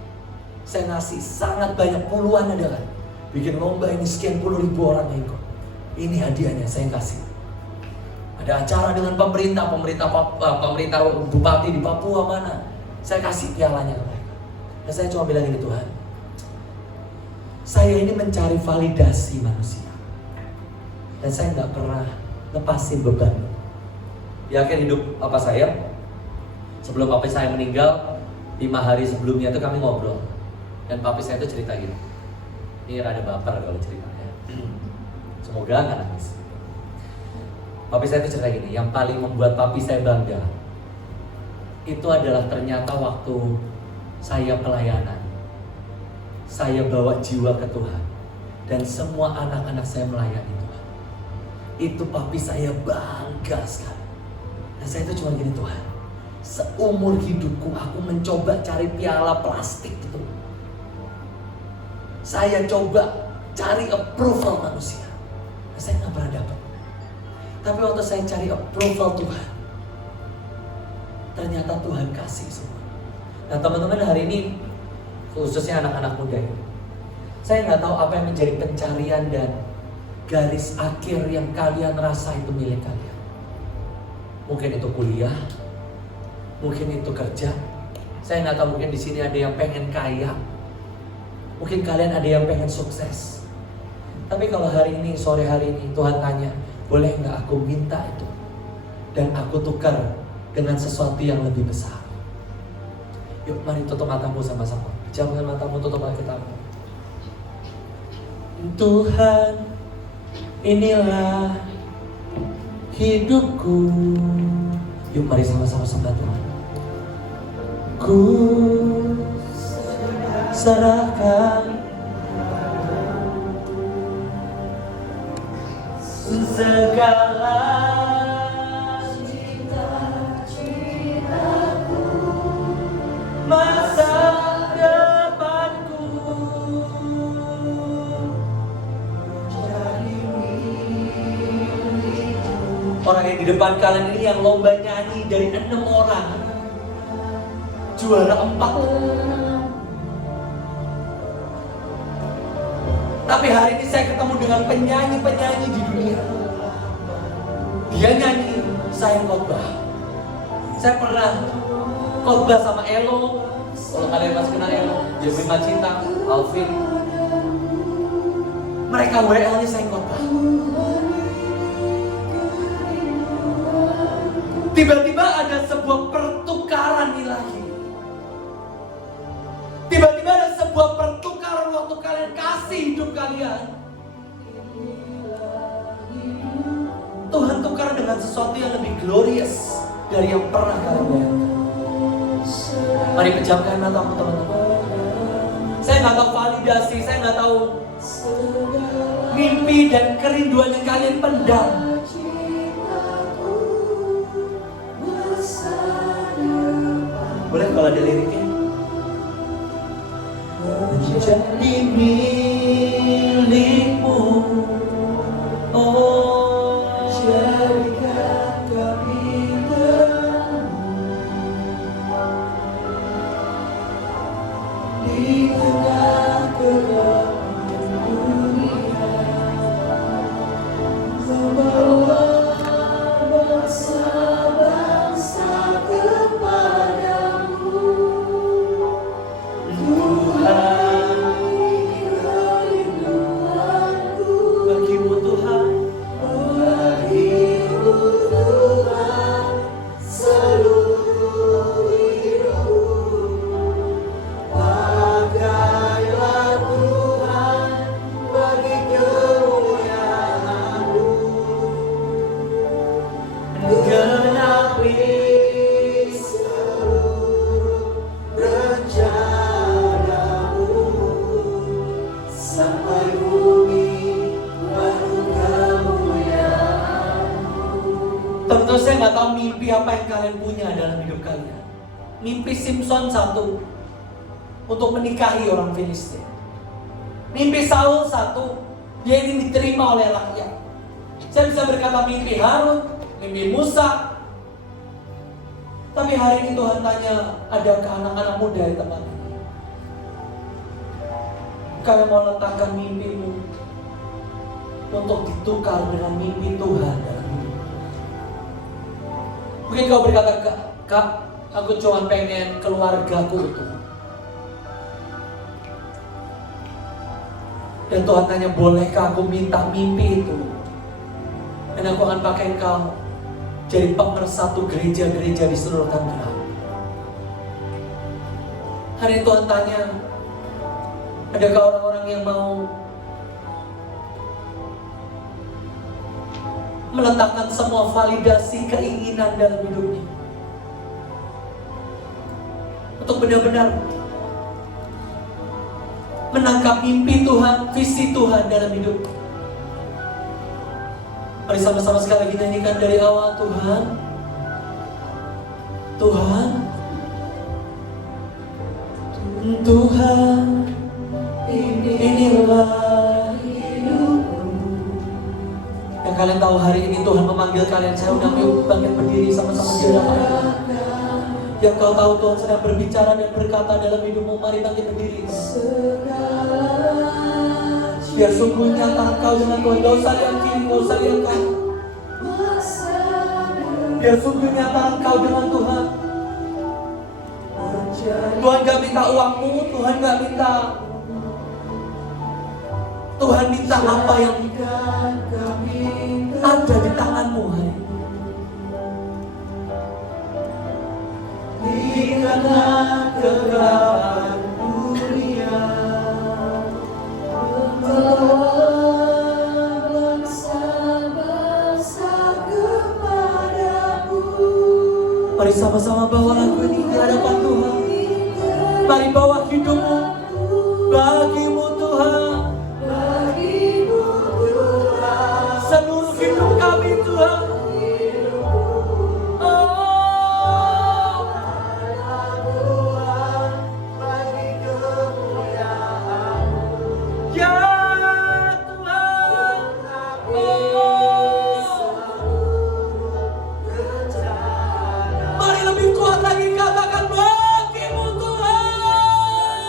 saya ngasih sangat banyak, puluhan ada kan. Bikin lomba ini sekian puluh ribu orang yang ikut. Ini hadiahnya saya kasih. Ada acara dengan pemerintah bupati di Papua mana. Saya kasih pialanya ke mereka. Dan saya cuma bilang ini, Tuhan, saya ini mencari validasi manusia. Dan saya nggak pernah lepasin beban. Di akhir hidup papa saya, sebelum papa saya meninggal, 5 hari sebelumnya itu kami ngobrol. Dan papi saya itu cerita gini. Ini rada baper kalau ceritanya. Semoga nggak nangis. Papi saya itu cerita gini, yang paling membuat papi saya bangga itu adalah ternyata waktu saya pelayanan, saya bawa jiwa ke Tuhan, dan semua anak-anak saya melayani Tuhan. Itu papi saya bangga sekali. Dan saya itu cuma gini, Tuhan, seumur hidupku aku mencoba cari piala plastik itu. Saya coba cari approval manusia. Dan saya nggak pernah dapat. Tapi waktu saya cari approval Tuhan, ternyata Tuhan kasih semua. Nah teman-teman, hari ini khususnya anak-anak muda ini, saya nggak tahu apa yang menjadi pencarian dan garis akhir yang kalian rasa itu milik kalian. Mungkin itu kuliah, mungkin itu kerja. Saya nggak tahu, mungkin di sini ada yang pengen kaya, mungkin kalian ada yang pengen sukses. Tapi kalau hari ini, sore hari ini Tuhan tanya, boleh nggak aku minta itu dan aku tukar dengan sesuatu yang lebih besar? Yuk mari tutup matamu sama-sama. Jangan matamu, tutup matamu. Tuhan, inilah hidupku. Yuk mari sama-sama sembah Tuhan. Ku serahkan segala cita-citaku, masa depanku, jadi milikmu. Orang yang di depan kalian ini yang lomba nyanyi dari 6 orang, juara 4. Tapi hari ini saya ketemu dengan penyanyi-penyanyi di dunia. Dia nyanyi, saya khotbah. Saya pernah khotbah sama Elo. Kalau kalian masih kenal Elo, Jeffrey Macita, Alvin. Mereka WL-nya saya khotbah. Tiba-tiba ada sebuah pertukaran ilahi. Tiba-tiba ada sebuah pertukaran waktu kalian kasih hidup kalian. Tuhan tukar dengan sesuatu yang lebih glorious dari yang pernah kalian bayangkan. Mari pejamkan matamu teman-teman. Saya nggak tahu validasi, saya nggak tahu mimpi dan kerinduan yang kalian pendam. Boleh kalau ada liriknya? Jadi milikmu, oh jadikan kami di tengah kegelapan dunia, membawa bangsa-bangsa kepadamu, Tuhan, kerinduanku. Bagimu Tuhan, bagimu Tuhan, seluruh hidup. Pakailah Tuhan bagi kemuliaan-Mu, genapi seluruh rencana-Mu, sampai bumi penuh kemuliaan-Mu. Tentu saya nggak tahu mimpi apa yang kalian punya dalam hidup kalian. Mimpi Simpson satu, untuk menikahi orang Filistin. Mimpi Saul satu, dia ingin diterima oleh rakyat. Saya bisa berkata mimpi Harun, mimpi Musa. Tapi hari ini Tuhan tanya, adakah anak-anak muda di tempat ini? Kalian mau letakkan mimpimu untuk ditukar dengan mimpi Tuhan dalam hidup. Mungkin kau berkata, Kak, aku cuma pengen keluargaku utuh. Dan Tuhan tanya, bolehkah aku minta mimpi itu? Dan aku akan pakai engkau jadi pemersatu gereja-gereja di seluruh Tangerang. Hari ini Tuhan tanya, adakah orang-orang yang mau meletakkan semua validasi keinginan dalam hidupnya untuk benar-benar menangkap mimpi Tuhan, visi Tuhan dalam hidup. Mari sama-sama sekali lagi nyanyikan dari awal. Tuhan, Tuhan, Tuhan, inilah hidupku. Yang kalian tahu hari ini Tuhan memanggil kalian, saya undang yuk bangkit berdiri sama-sama di hadapan. Yang kau tahu Tuhan sedang berbicara dan berkata dalam hidupmu, mari bangkit berdiri. Biar sungguh nyata engkau dengan Tuhan. Gak usah lihat kiri, gak usah lihat kanan. Biar sungguh nyata engkau dengan Tuhan. Tuhan gak minta uangmu, Tuhan gak minta. Tuhan minta apa yang ada di tanganmu hari ini. Di tengah kegelapan dunia, bangsa-bangsa kepadamu. Mari sama-sama bawa lagu ini di hadapan Tuhan. Mari bawa hidupmu bagimu Tuhan. Bagimu Tuhan, seluruh hidup kami Tuhan. Mari lebih kuat lagi katakan bagimu Tuhan.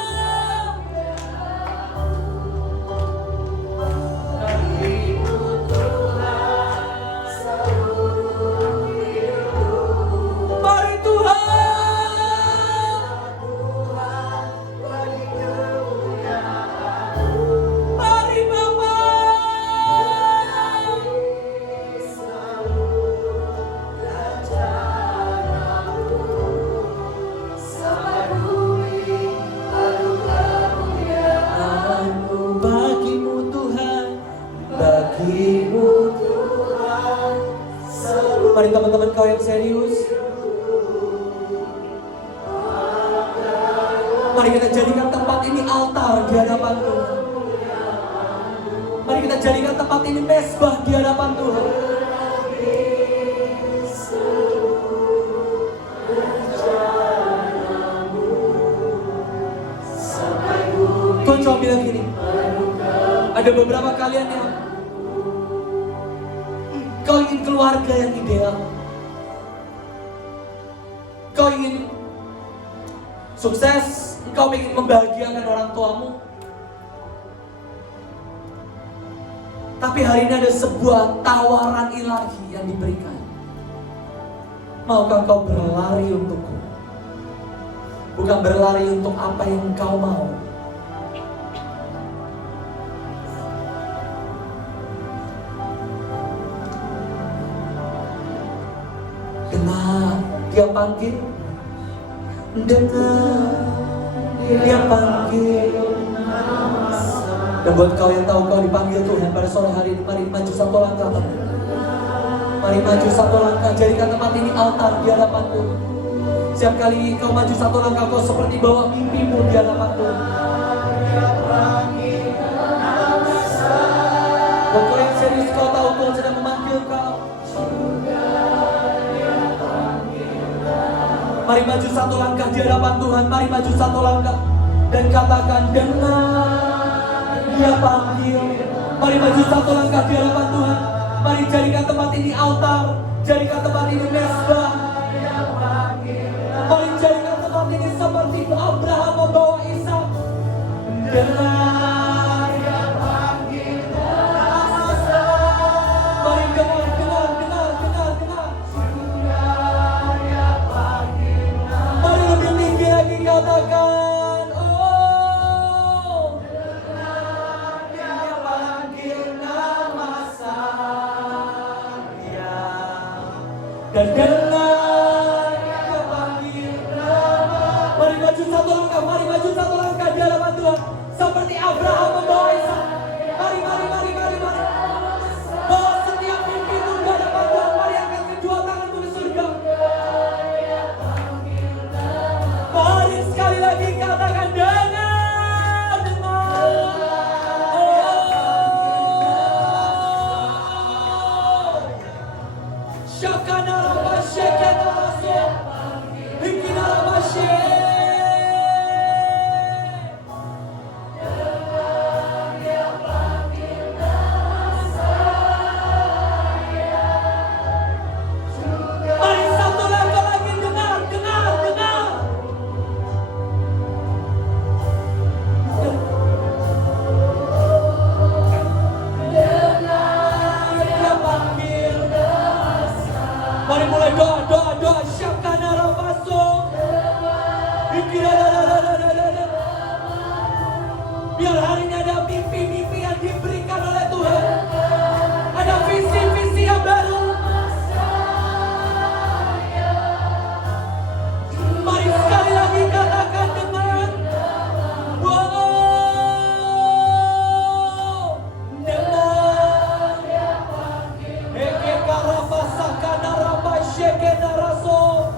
kau yang serius? Mari kita jadikan tempat ini altar di hadapan Tuhan. Mari kita jadikan tempat ini mesbah di hadapan Tuhan. Tuhan cuma bilang gini, ada beberapa kalian yang kau ingin keluarga yang ideal, kau ingin sukses, engkau ingin membahagiakan orang tuamu. Tapi hari ini ada sebuah tawaran ilahi yang diberikan. Maukah kau berlari untukku? Bukan berlari untuk apa yang engkau mau. Dengar dia panggil, dengar dia panggil. Dan buat kau yang tahu kau dipanggil Tuhan pada sore hari ini, mari maju satu langkah. Mari maju satu langkah, jadikan tempat ini altar di hadapan Tuhan. Setiap kali kau maju satu langkah, kau seperti bawa mimpimu di hadapan Tuhan. Buat kau yang serius, kau tahu Tuhan sedang memanggil kau. Mari maju satu langkah di hadapan Tuhan. Mari maju satu langkah dan katakan, dengar dia panggil. Mari maju satu langkah di hadapan Tuhan. Mari jadikan tempat ini altar, jadikan tempat ini mesbah. Mari jadikan tempat ini seperti Abraham membawa Ishak. Dengar dia panggil. Mari dengar. Mari lebih tinggi lagi katakan, oh, dia panggil nama saya. Dan dengar dia panggil nama. Mari maju satu langkah di hadapan Tuhan. Seperti Abraham membawa Ishak. Mari. Bawa setiap mimpimu di hadapan Tuhan. Mari angkat kedua tanganmu ke surga. Mari sekali lagi katakan, dengar. Syakana rabba syekena raso. Hikina rabba syek. Mari satu langkah lagi, dengar. Dia panggil. Mari mulai doa. Syakana rabaso. Biar hari ini ada mimpi-mimpi yang diberikan oleh Tuhan. Ada visi-visi yang baru. Mari sekali lagi katakan, dengar. Wow. Dengar. Eke karabasa kana rabba shekena raso.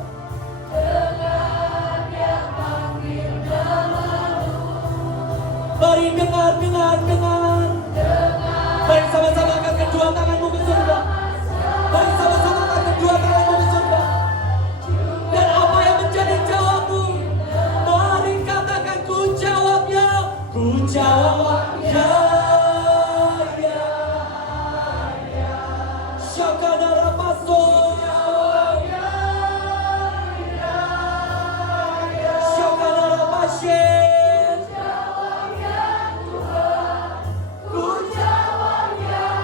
Mari dengar. Mari sama-sama angkat kedua tanganmu ke surga. Dan apa yang menjadi jawabmu? Mari katakan, ku jawabnya. Ya. Syakana rapaso. Syakana rapashe. Ku jawab ya.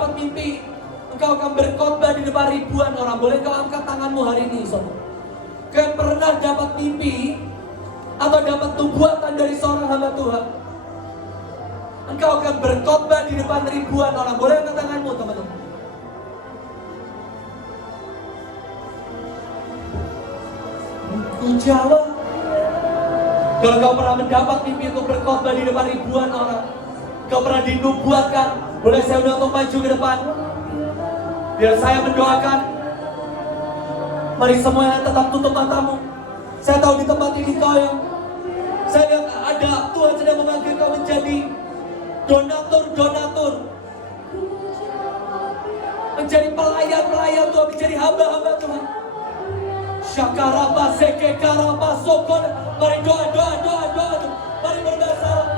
dapat mimpi engkau akan berkhotbah di depan ribuan orang. Boleh kau angkat tanganmu hari ini, saudara? Kau yang pernah dapat mimpi atau dapat nubuatan dari seorang hamba Tuhan, engkau akan berkhotbah di depan ribuan orang. Boleh angkat tanganmu, teman-teman? Ku jawab. Kalau kau pernah mendapat mimpi untuk berkhotbah di depan ribuan orang, kau pernah dinubuatkan, boleh saya undang untuk maju ke depan, biar saya mendoakan. Mari semua yang tetap tutup matamu. Saya tahu di tempat ini kau yang, saya lihat ada Tuhan sedang memanggil kau menjadi donatur, menjadi pelayan Tuhan, menjadi hamba-hamba Tuhan. Syakarapa seke karapa sokon. Mari doa. Mari berbahasa Arab.